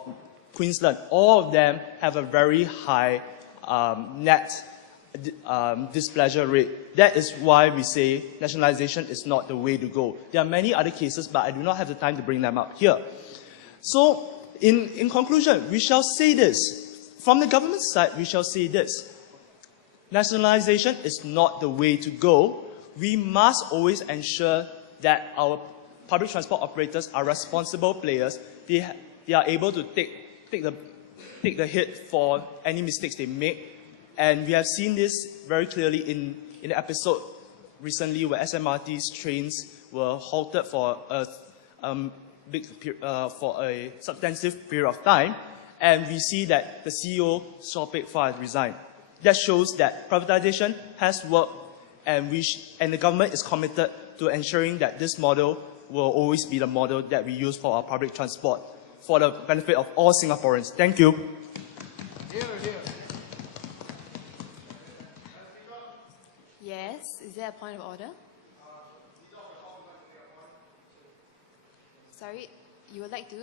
Queensland. All of them have a very high net displeasure rate. That is why we say nationalization is not the way to go. There are many other cases, but I do not have the time to bring them up here. So, in conclusion, we shall say this. From the government side, we shall say this. Nationalization is not the way to go. We must always ensure that our public transport operators are responsible players. They are able to take the hit for any mistakes they make. And we have seen this very clearly in the episode recently where SMRT's trains were halted for a substantive period of time. And we see that the CEO, Saw Pei Hua, has resigned. That shows that privatization has worked, and the government is committed to ensuring that this model will always be the model that we use for our public transport, for the benefit of all Singaporeans. Thank you. Yes. is there a point of order? Sorry, you would like to?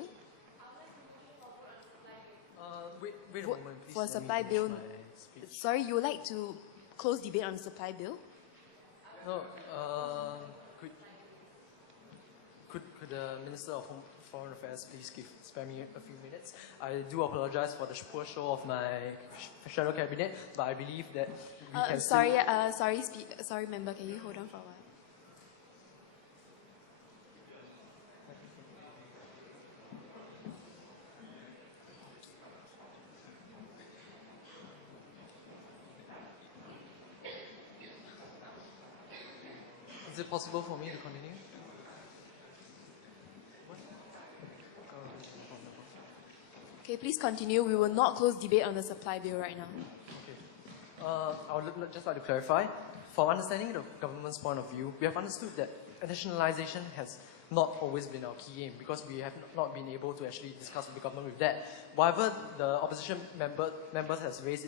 Wait a Vote moment, please. for let me supply finish bill. my speech. Sorry, you would like to close debate on the supply bill? No, could the Minister of Foreign Affairs please spare me a few minutes? I do apologize for the poor show of my shadow cabinet, but I believe that we can Sorry, member, can you hold on for a while? Is it possible for me to continue? Okay, please continue. We will not close debate on the supply bill right now. I would just like to clarify. For understanding the government's point of view, we have understood that nationalization has not always been our key aim because we have not been able to actually discuss with the government with that. Whatever the opposition members has raised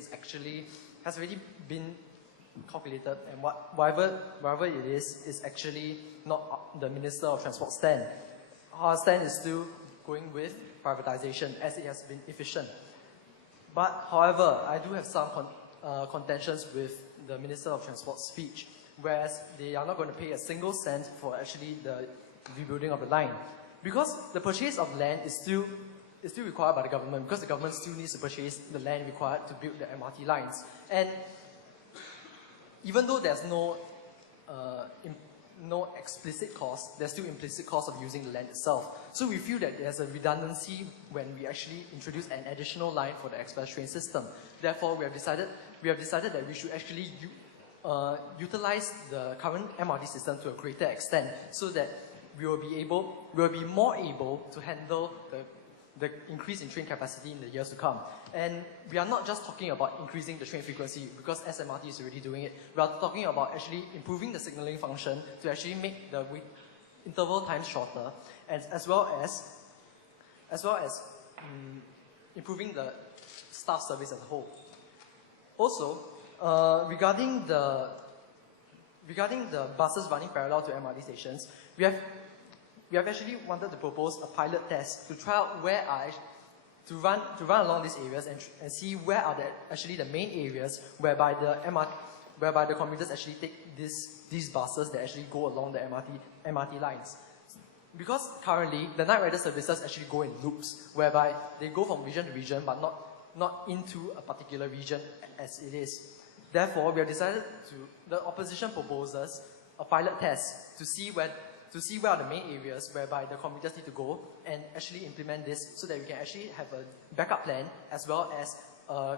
has already been calculated, and whatever it is actually not the Minister of Transport stand. Our stand is still going with privatization as it has been efficient. But however, I do have some contentions with the Minister of Transport's speech, whereas they are not going to pay a single cent for actually the rebuilding of the line. Because the purchase of land is still required by the government, because the government still needs to purchase the land required to build the MRT lines. And even though there's no explicit cost, there's still implicit cost of using the land itself. So we feel that there's a redundancy when we actually introduce an additional line for the express train system. Therefore, we have decided that we should actually utilize the current MRT system to a greater extent, so that we will be more able to handle the increase in train capacity in the years to come. And we are not just talking about increasing the train frequency, because SMRT is already doing it. We are talking about actually improving the signaling function to actually make the interval times shorter, and as well as improving the staff service as a whole. Also, regarding the buses running parallel to MRT stations, we have actually wanted to propose a pilot test to try out to run along these areas and see where are actually the main areas whereby the commuters actually take these buses that actually go along the MRT lines. Because currently the night rider services actually go in loops, whereby they go from region to region but not into a particular region as it is. Therefore, we have decided the opposition proposes a pilot test to see where are the main areas whereby the commuters need to go, and actually implement this so that we can actually have a backup plan as well as a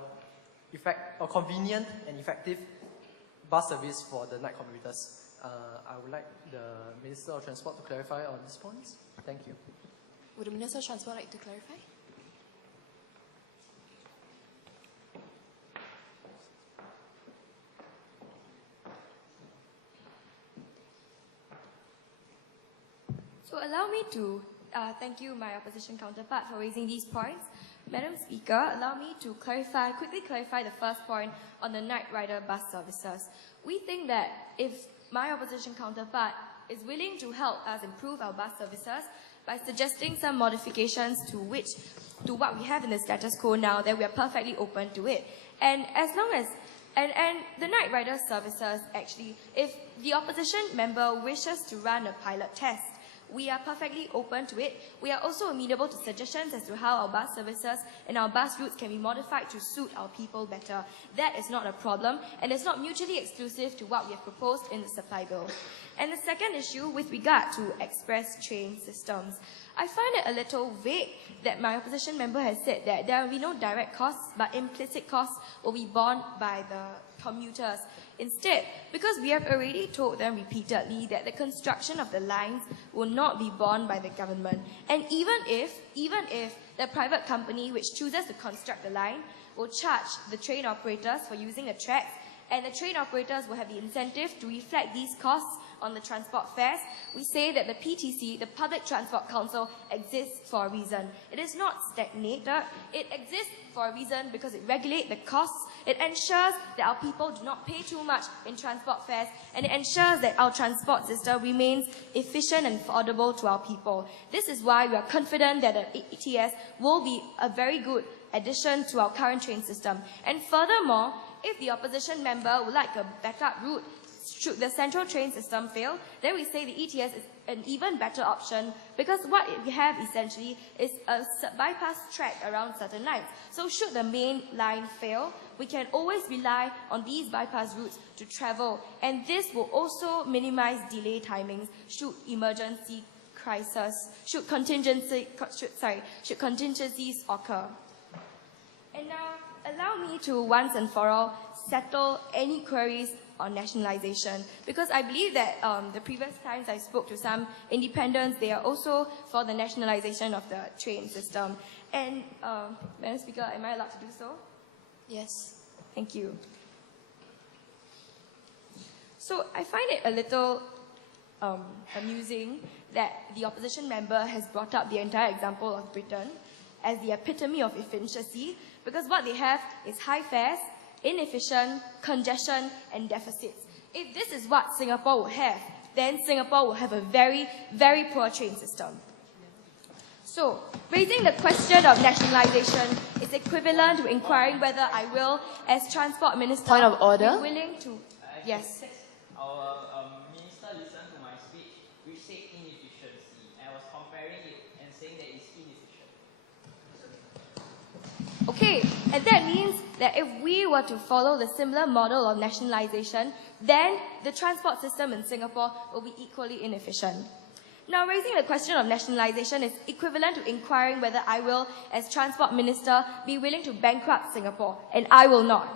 convenient and effective bus service for the night commuters. I would like the Minister of Transport to clarify on these points. Thank you. Would the Minister of Transport like to clarify? So allow me to thank you, my opposition counterpart, for raising these points. Madam Speaker, allow me to quickly clarify the first point on the night rider bus services. We think that if my opposition counterpart is willing to help us improve our bus services by suggesting some modifications to what we have in the status quo now, then we are perfectly open to it. And as long as and the night rider services, actually, if the opposition member wishes to run a pilot test, we are perfectly open to it. We are also amenable to suggestions as to how our bus services and our bus routes can be modified to suit our people better. That is not a problem, and it's not mutually exclusive to what we have proposed in the supply bill. And the second issue with regard to express train systems. I find it a little vague that my opposition member has said that there will be no direct costs, but implicit costs will be borne by the commuters. Instead, because we have already told them repeatedly that the construction of the lines will not be borne by the government, and even if the private company which chooses to construct the line will charge the train operators for using the tracks, and the train operators will have the incentive to reflect these costs on the transport fares, we say that the PTC, the Public Transport Council, exists for a reason. It is not stagnated. It exists for a reason because it regulates the costs It ensures that our people do not pay too much in transport fares, and it ensures that our transport system remains efficient and affordable to our people. This is why we are confident that the ETS will be a very good addition to our current train system. And furthermore, if the opposition member would like a backup route should the central train system fail, then we say the ETS is an even better option, because what we have essentially is a bypass track around certain lines. So should the main line fail, we can always rely on these bypass routes to travel, and this will also minimize delay timings should emergency crisis, should contingencies occur. And now, allow me to once and for all settle any queries on nationalization, because I believe that the previous times I spoke to some independents, they are also for the nationalization of the train system. And, Madam Speaker, am I allowed to do so? Yes. Thank you. So I find it a little amusing that the opposition member has brought up the entire example of Britain as the epitome of efficiency, because what they have is high fares, inefficient, congestion, and deficits. If this is what Singapore will have, then Singapore will have a very, very poor train system. So, raising the question of nationalization is equivalent to inquiring whether I will, as Transport Minister, Point of order. be willing to... Yes. Our minister listened to my speech, which said inefficiency, and I was comparing it and saying that it's inefficient. Okay, and that means that if we were to follow the similar model of nationalization, then the transport system in Singapore will be equally inefficient. Now, raising the question of nationalization is equivalent to inquiring whether I will, as Transport Minister, be willing to bankrupt Singapore, and I will not.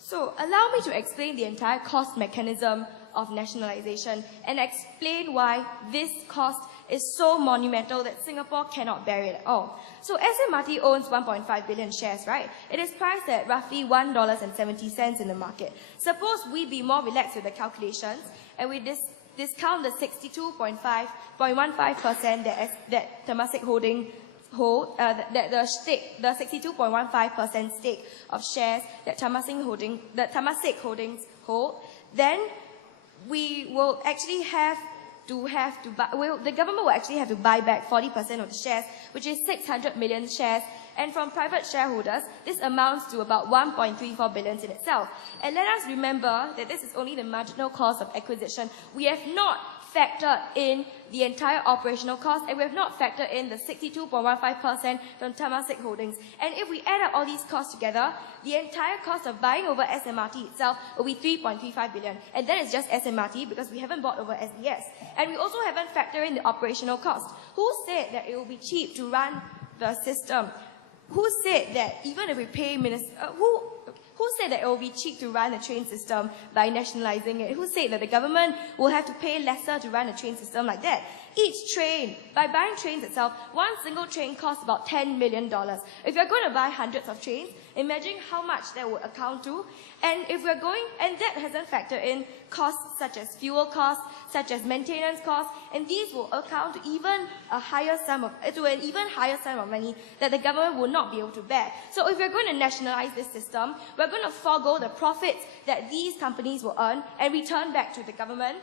So, allow me to explain the entire cost mechanism of nationalization and explain why this cost is so monumental that Singapore cannot bear it at all. So SMRT owns 1.5 billion shares, right? It is priced at roughly $1.70 in the market. Suppose we be more relaxed with the calculations and we discount the 62.15% that Temasek Holding hold, the 62.15% stake of shares that Temasek Holdings hold, then we will actually the government will actually have to buy back 40% of the shares, which is 600 million shares. And from private shareholders, this amounts to about 1.34 billion in itself. And let us remember that this is only the marginal cost of acquisition. We have not factored in the entire operational cost, and we have not factored in the 62.15% from Temasek Holdings. And if we add up all these costs together, the entire cost of buying over SMRT itself will be 3.35 billion. And that is just SMRT, because we haven't bought over SBS. And we also haven't factored in the operational cost. Who said that it will be cheap to run the system? Who said that even if we pay who said that it will be cheap to run a train system by nationalizing it? Who said that the government will have to pay lesser to run a train system like that? Each train, by buying trains itself, one single train costs about $10 million. If you're going to buy hundreds of trains, imagine how much that would account to. And if we're going, and that hasn't factored in costs such as fuel costs, such as maintenance costs, and these will account to an even higher sum of money that the government will not be able to bear. So if we're going to nationalize this system, we're going to forego the profits that these companies will earn and return back to the government.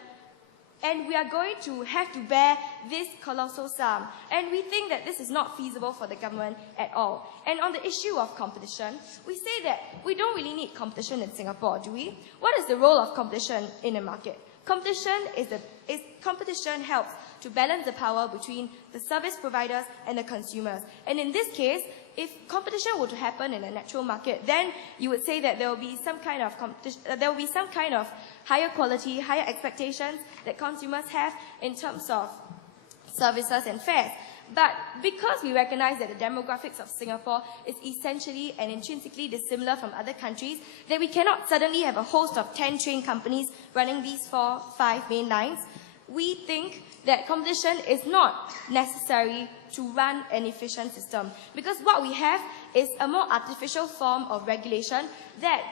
And we are going to have to bear this colossal sum. And we think that this is not feasible for the government at all. And on the issue of competition, we say that we don't really need competition in Singapore, do we? What is the role of competition in a market? Competition helps to balance the power between the service providers and the consumers. And in this case, if competition were to happen in a natural market, then you would say that there will be some kind of higher quality, higher expectations that consumers have in terms of services and fares. But because we recognize that the demographics of Singapore is essentially and intrinsically dissimilar from other countries, that we cannot suddenly have a host of 10 train companies running these 4-5 main lines, we think that competition is not necessary to run an efficient system. Because what we have is a more artificial form of regulation that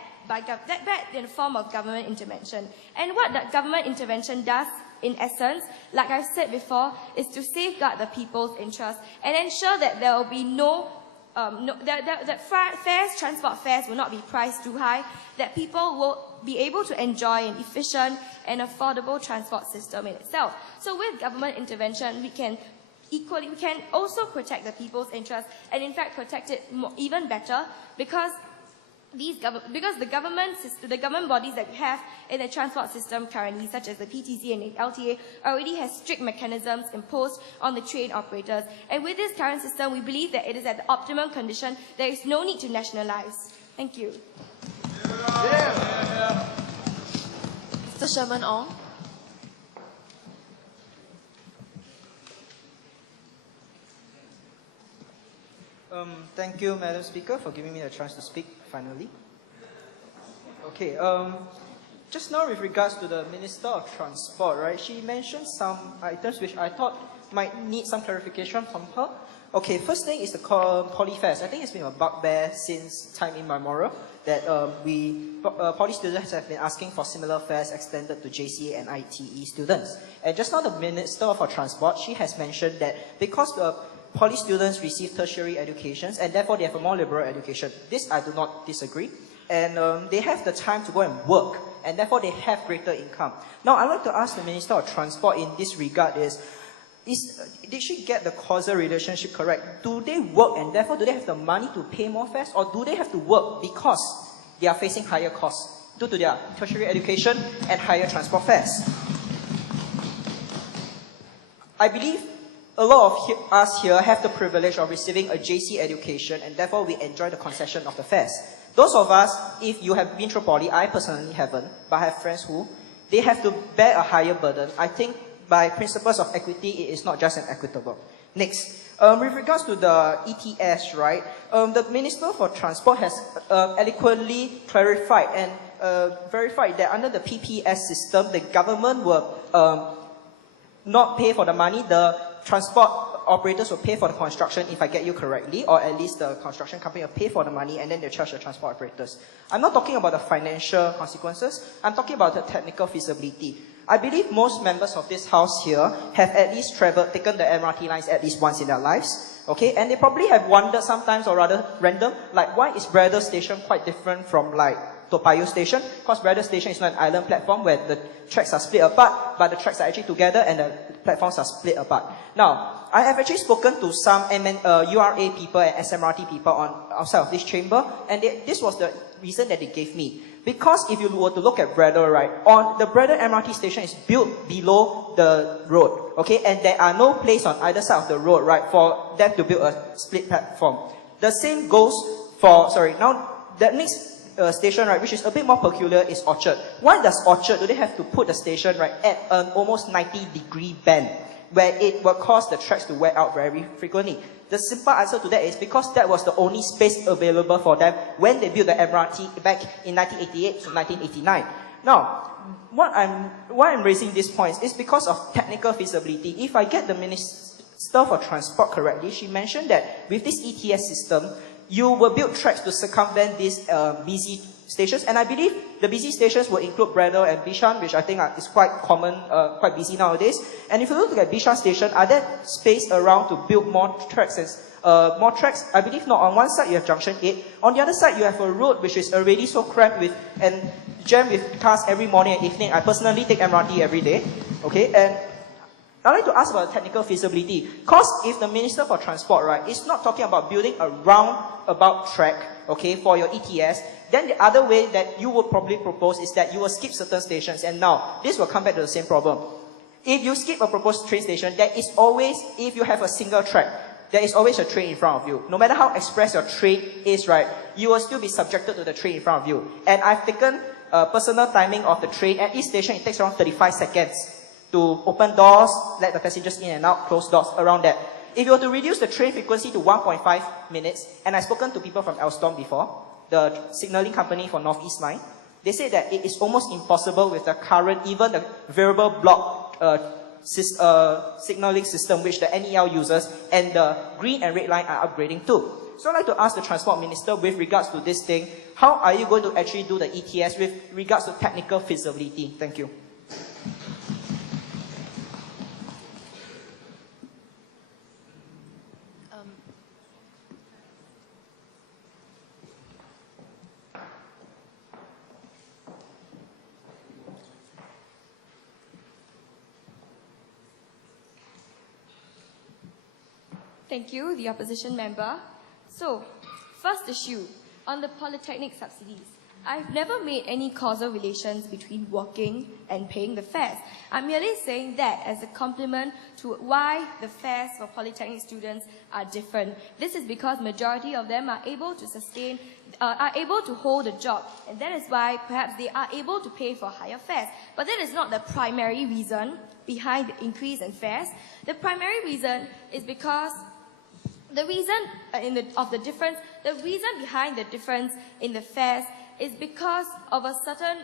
in the form of government intervention. And what that government intervention does in essence, like I've said before, is to safeguard the people's interest and ensure that there will be transport fares will not be priced too high, that people will be able to enjoy an efficient and affordable transport system in itself. So with government intervention, we can also protect the people's interest, and in fact protect it even better, because the government bodies that we have in the transport system currently, such as the PTC and the LTA, already has strict mechanisms imposed on the train operators. And with this current system, we believe that it is at the optimum condition. There is no need to nationalize. Thank you. Mr. Sherman Ong. Thank you, Madam Speaker, for giving me the chance to speak finally. Okay, just now with regards to the Minister of Transport, right, she mentioned some items which I thought might need some clarification from her. Okay, first thing is the poly fares. I think it's been a bugbear since time immemorial that poly students have been asking for similar fares extended to JCA and ITE students. And just now the Minister for Transport, she has mentioned that because the poly students receive tertiary educations and therefore they have a more liberal education. This I do not disagree. And they have the time to go and work, and therefore they have greater income. Now I'd like to ask the Minister of Transport in this regard did she get the causal relationship correct? Do they work and therefore do they have the money to pay more fares, or do they have to work because they are facing higher costs due to their tertiary education and higher transport fares? I believe a lot of us here have the privilege of receiving a JC education, and therefore we enjoy the concession of the fares. Those of us, if you have been through poly, I personally haven't, but I have friends who, they have to bear a higher burden. I think by principles of equity, it is not just an equitable. Next, with regards to the ETS, right, the Minister for Transport has eloquently clarified and verified that under the PPS system, the government will not pay for the money, the transport operators will pay for the construction, if I get you correctly, or at least the construction company will pay for the money and then they'll charge the transport operators. I'm not talking about the financial consequences, I'm talking about the technical feasibility. I believe most members of this house here have at least taken the MRT lines at least once in their lives, okay? And they probably have wondered sometimes, or rather random, like why is Braddell Station quite different from like Toa Payoh Station? Because Braddell Station is not an island platform where the tracks are split apart, but the tracks are actually together and the platforms are split apart. Now, I have actually spoken to some URA people and SMRT people outside of this chamber, and this was the reason that they gave me. Because if you were to look at Braddell, right, the Braddell MRT station is built below the road, okay, and there are no place on either side of the road, right, for them to build a split platform. The same goes for, now the next station, right, which is a bit more peculiar, is Orchard. Why does Orchard, do they have to put the station, right, at an almost 90-degree bend, where it will cause the tracks to wear out very frequently? The simple answer to that is because that was the only space available for them when they built the MRT back in 1988 to 1989. Now, why I'm raising these points is because of technical feasibility. If I get the Minister for Transport correctly, she mentioned that with this ETS system, you will build tracks to circumvent these busy stations, and I believe the busy stations will include Braddell and Bishan, which I think is quite common, quite busy nowadays. And if you look at Bishan Station, are there space around to build more tracks? I believe not. On one side you have Junction 8, on the other side you have a road which is already so cramped with and jammed with cars every morning and evening. I personally take MRT every day, okay, and I'd like to ask about technical feasibility, because if the Minister for Transport, right, is not talking about building a roundabout track, okay, for your ETS, then the other way that you would probably propose is that you will skip certain stations, and now, this will come back to the same problem. If you skip a proposed train station, there is always, if you have a single track, there is always a train in front of you. No matter how express your train is, right, you will still be subjected to the train in front of you. And I've taken personal timing of the train. At each station, it takes around 35 seconds to open doors, let the passengers in and out, close doors, around that. If you were to reduce the train frequency to 1.5 minutes, and I've spoken to people from Alstom before, the signaling company for Northeast Line, they say that it is almost impossible with the current, even the variable block signaling system which the NEL uses, and the green and red line are upgrading to. So I'd like to ask the Transport Minister with regards to this thing, how are you going to actually do the ETS with regards to technical feasibility? Thank you. Thank you, the opposition member. So, first issue, on the polytechnic subsidies. I've never made any causal relations between working and paying the fares. I'm merely saying that as a compliment to why the fares for polytechnic students are different. This is because majority of them are able to sustain, are able to hold a job, and that is why perhaps they are able to pay for higher fares. But that is not the primary reason behind the increase in fares. The primary reason is because the reason the reason behind the difference in the fares is because of a certain,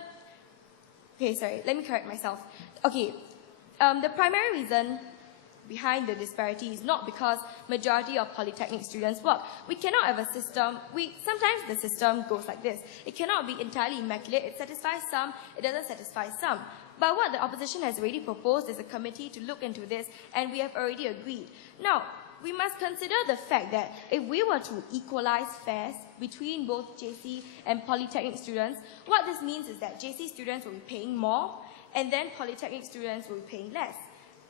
okay, sorry, let me correct myself. Okay, the primary reason behind the disparity is not because majority of polytechnic students work. We cannot have a system, sometimes the system goes like this. It cannot be entirely immaculate. It satisfies some, it doesn't satisfy some. But what the opposition has already proposed is a committee to look into this, and we have already agreed. Now, we must consider the fact that if we were to equalize fares between both JC and polytechnic students, what this means is that JC students will be paying more, and then polytechnic students will be paying less.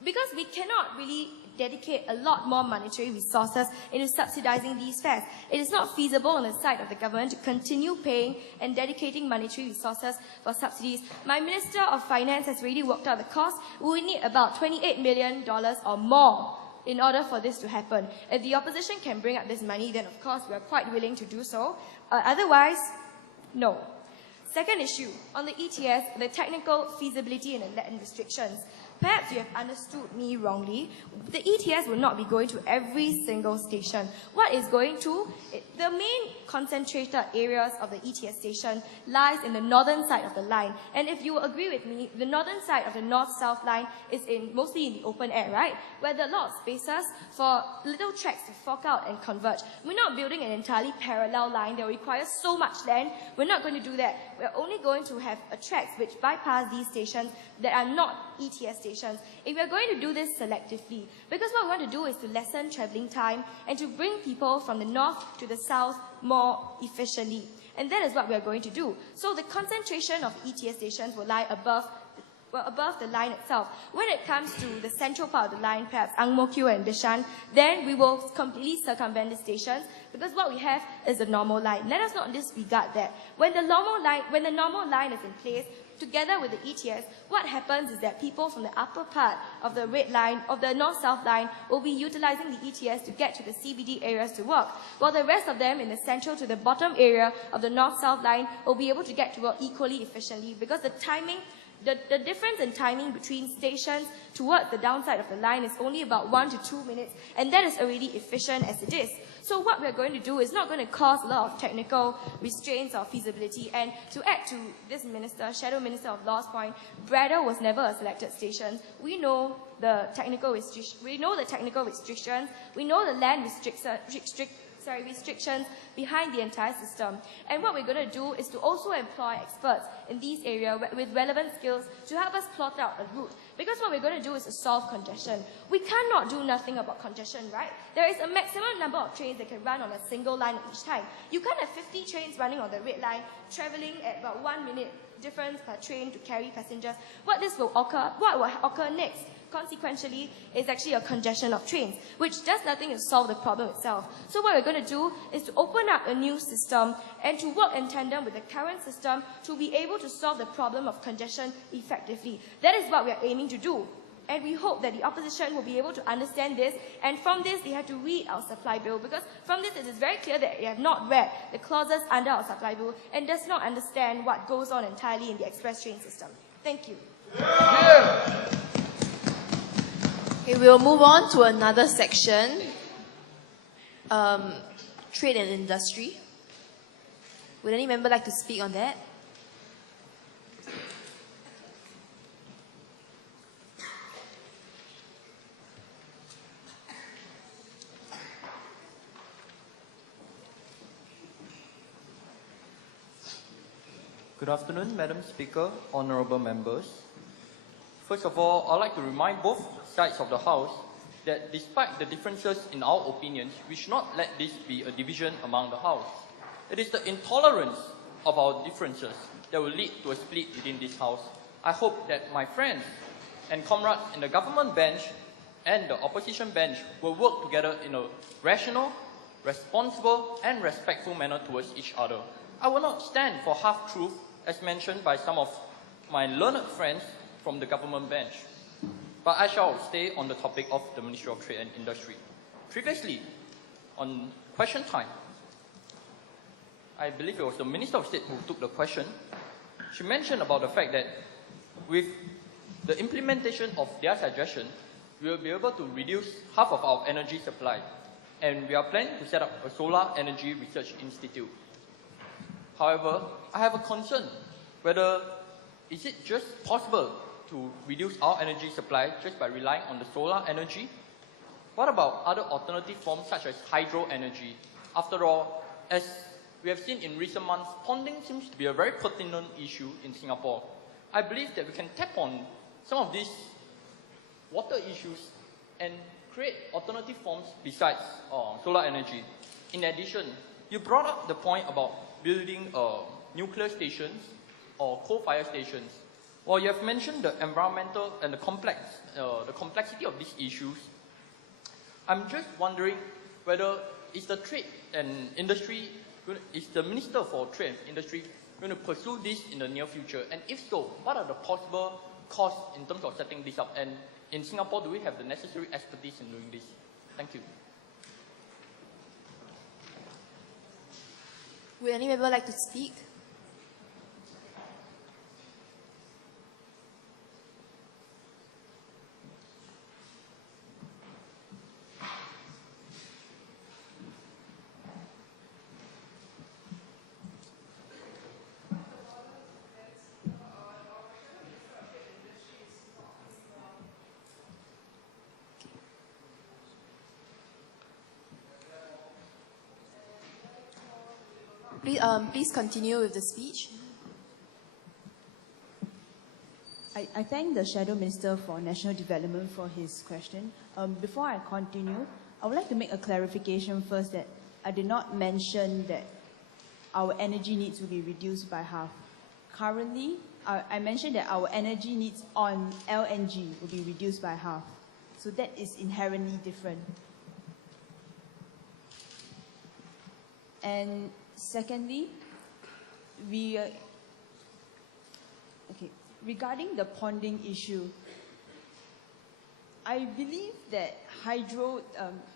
Because we cannot really dedicate a lot more monetary resources into subsidizing these fares. It is not feasible on the side of the government to continue paying and dedicating monetary resources for subsidies. My Minister of Finance has already worked out the cost. We need about $28 million or more in order for this to happen. If the opposition can bring up this money, then of course we are quite willing to do so. Otherwise, no. Second issue, on the ETS, the technical feasibility and the land restrictions. Perhaps you have understood me wrongly. The ETS will not be going to every single station. What is going to? The main concentrated areas of the ETS station lies in the northern side of the line. And if you will agree with me, the northern side of the north-south line is mostly in the open air, right? Where there are a lot of spaces for little tracks to fork out and converge. We're not building an entirely parallel line that requires so much land. We're not going to do that. We're only going to have tracks which bypass these stations that are not ETS stations. If we are going to do this selectively, because what we want to do is to lessen travelling time and to bring people from the north to the south more efficiently. And that is what we are going to do. So the concentration of ETS stations will lie above the line itself. When it comes to the central part of the line, perhaps Ang Mo Kio and Bishan, then we will completely circumvent the stations, because what we have is a normal line. Let us not disregard that. When the normal line is in place, together with the ETS, what happens is that people from the upper part of the red line, of the north-south line, will be utilizing the ETS to get to the CBD areas to work, while the rest of them in the central to the bottom area of the north-south line will be able to get to work equally efficiently, because the timing, the difference in timing between stations towards the downside of the line is only about 1 to 2 minutes, and that is already efficient as it is. So what we're going to do is not going to cause a lot of technical restraints or feasibility. And to add to this minister, Shadow Minister of Law's point, Braddell was never a selected station. We know the technical restrictions, we know the land restrictions behind the entire system. And what we're going to do is to also employ experts in these areas with relevant skills to help us plot out a route. Because what we're going to do is to solve congestion. We cannot do nothing about congestion, right? There is a maximum number of trains that can run on a single line at each time. You can't have 50 trains running on the red line, traveling at about 1 minute difference per train to carry passengers. What will occur next, consequentially, is actually a congestion of trains, which does nothing to solve the problem itself. So what we're going to do is to open up a new system and to work in tandem with the current system to be able to solve the problem of congestion effectively. That is what we are aiming to do. And we hope that the opposition will be able to understand this, and from this they have to read our supply bill, because from this it is very clear that they have not read the clauses under our supply bill and does not understand what goes on entirely in the express train system. Thank you. Okay, we'll move on to another section, trade and industry. Would any member like to speak on that? Good afternoon, Madam Speaker, honorable members. First of all, I'd like to remind both sides of the House that despite the differences in our opinions, we should not let this be a division among the House. It is the intolerance of our differences that will lead to a split within this House. I hope that my friends and comrades in the government bench and the opposition bench will work together in a rational, responsible, and respectful manner towards each other. I will not stand for half-truth, as mentioned by some of my learned friends from the government bench. But I shall stay on the topic of the Ministry of Trade and Industry. Previously, on question time, I believe it was the Minister of State who took the question. She mentioned about the fact that with the implementation of their suggestion, we will be able to reduce half of our energy supply. And we are planning to set up a solar energy research institute. However, I have a concern whether is it just possible to reduce our energy supply just by relying on the solar energy? What about other alternative forms such as hydro energy? After all, as we have seen in recent months, ponding seems to be a very pertinent issue in Singapore. I believe that we can tap on some of these water issues and create alternative forms besides solar energy. In addition, you brought up the point about building nuclear stations or coal-fired stations. Well, you have mentioned the environmental and the complexity of these issues. I'm just wondering whether is the trade and industry, is the Minister for Trade and Industry going to pursue this in the near future? And if so, what are the possible costs in terms of setting this up? And in Singapore, do we have the necessary expertise in doing this? Thank you. Would any member like to speak? Please continue with the speech. I thank the Shadow Minister for National Development for his question. Before I continue, I would like to make a clarification first that I did not mention that our energy needs will be reduced by half. Currently, I mentioned that our energy needs on LNG will be reduced by half. So that is inherently different. And secondly, regarding the ponding issue, I believe that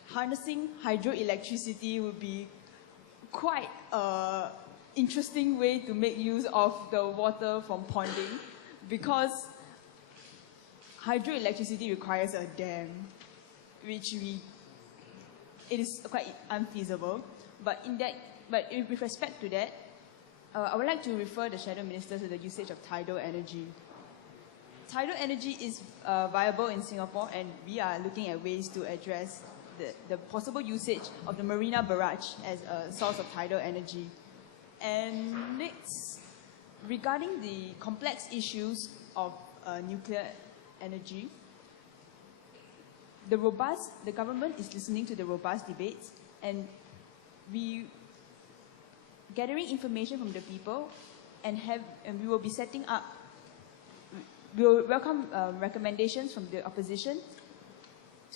harnessing hydroelectricity would be quite an interesting way to make use of the water from ponding, because hydroelectricity requires a dam, which it is quite unfeasible. But with respect to that, I would like to refer the Shadow Minister to the usage of tidal energy. Tidal energy is viable in Singapore, and we are looking at ways to address the possible usage of the Marina Barrage as a source of tidal energy. And next, regarding the complex issues of nuclear energy, the government is listening to the robust debates, and we gathering information from the people, and we will be setting up. We will welcome recommendations from the opposition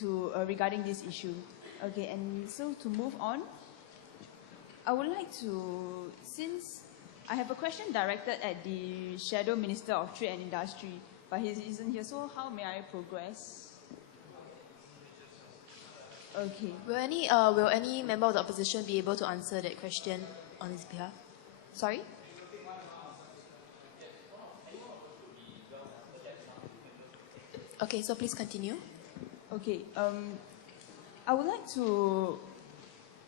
regarding this issue. Okay, and so to move on, I would like to, since I have a question directed at the Shadow Minister of Trade and Industry, but he isn't here. So how may I progress? Okay. Will any member of the opposition be able to answer that question on his behalf? Sorry? Okay, so please continue. Okay. I would like to.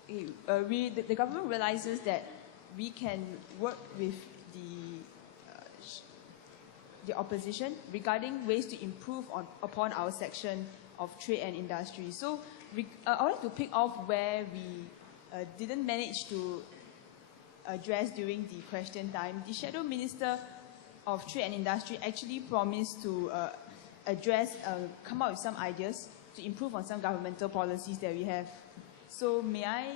The government realizes that we can work with the opposition regarding ways to improve upon our section of trade and industry. So I would like to pick off where we didn't manage to address during the question time. The Shadow Minister of Trade and Industry actually promised to come up with some ideas to improve on some governmental policies that we have. So may I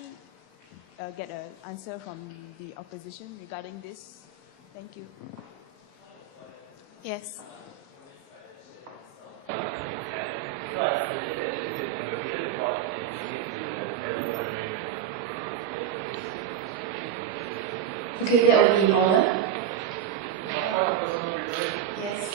get an answer from the opposition regarding this? Thank you. Yes. Okay, that will be in order. Yes.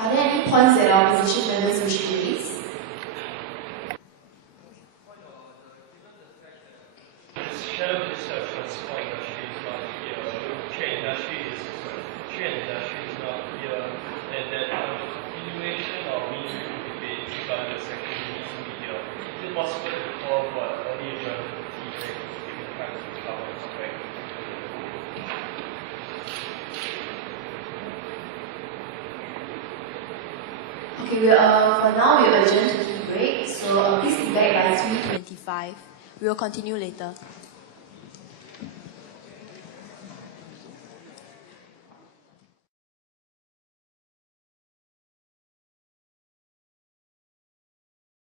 Are there any points that our opposition members wish to raise? Shadow Minister of Transport Industry is not here, train industry is not here, and that continuation of meaningful debate regarding the section needs to be here. Is it possible to call for early adjournment of tea break, given the time to cover the topic? Okay, for now we will adjourn to tea break, so please be back by 3:25. We will continue later.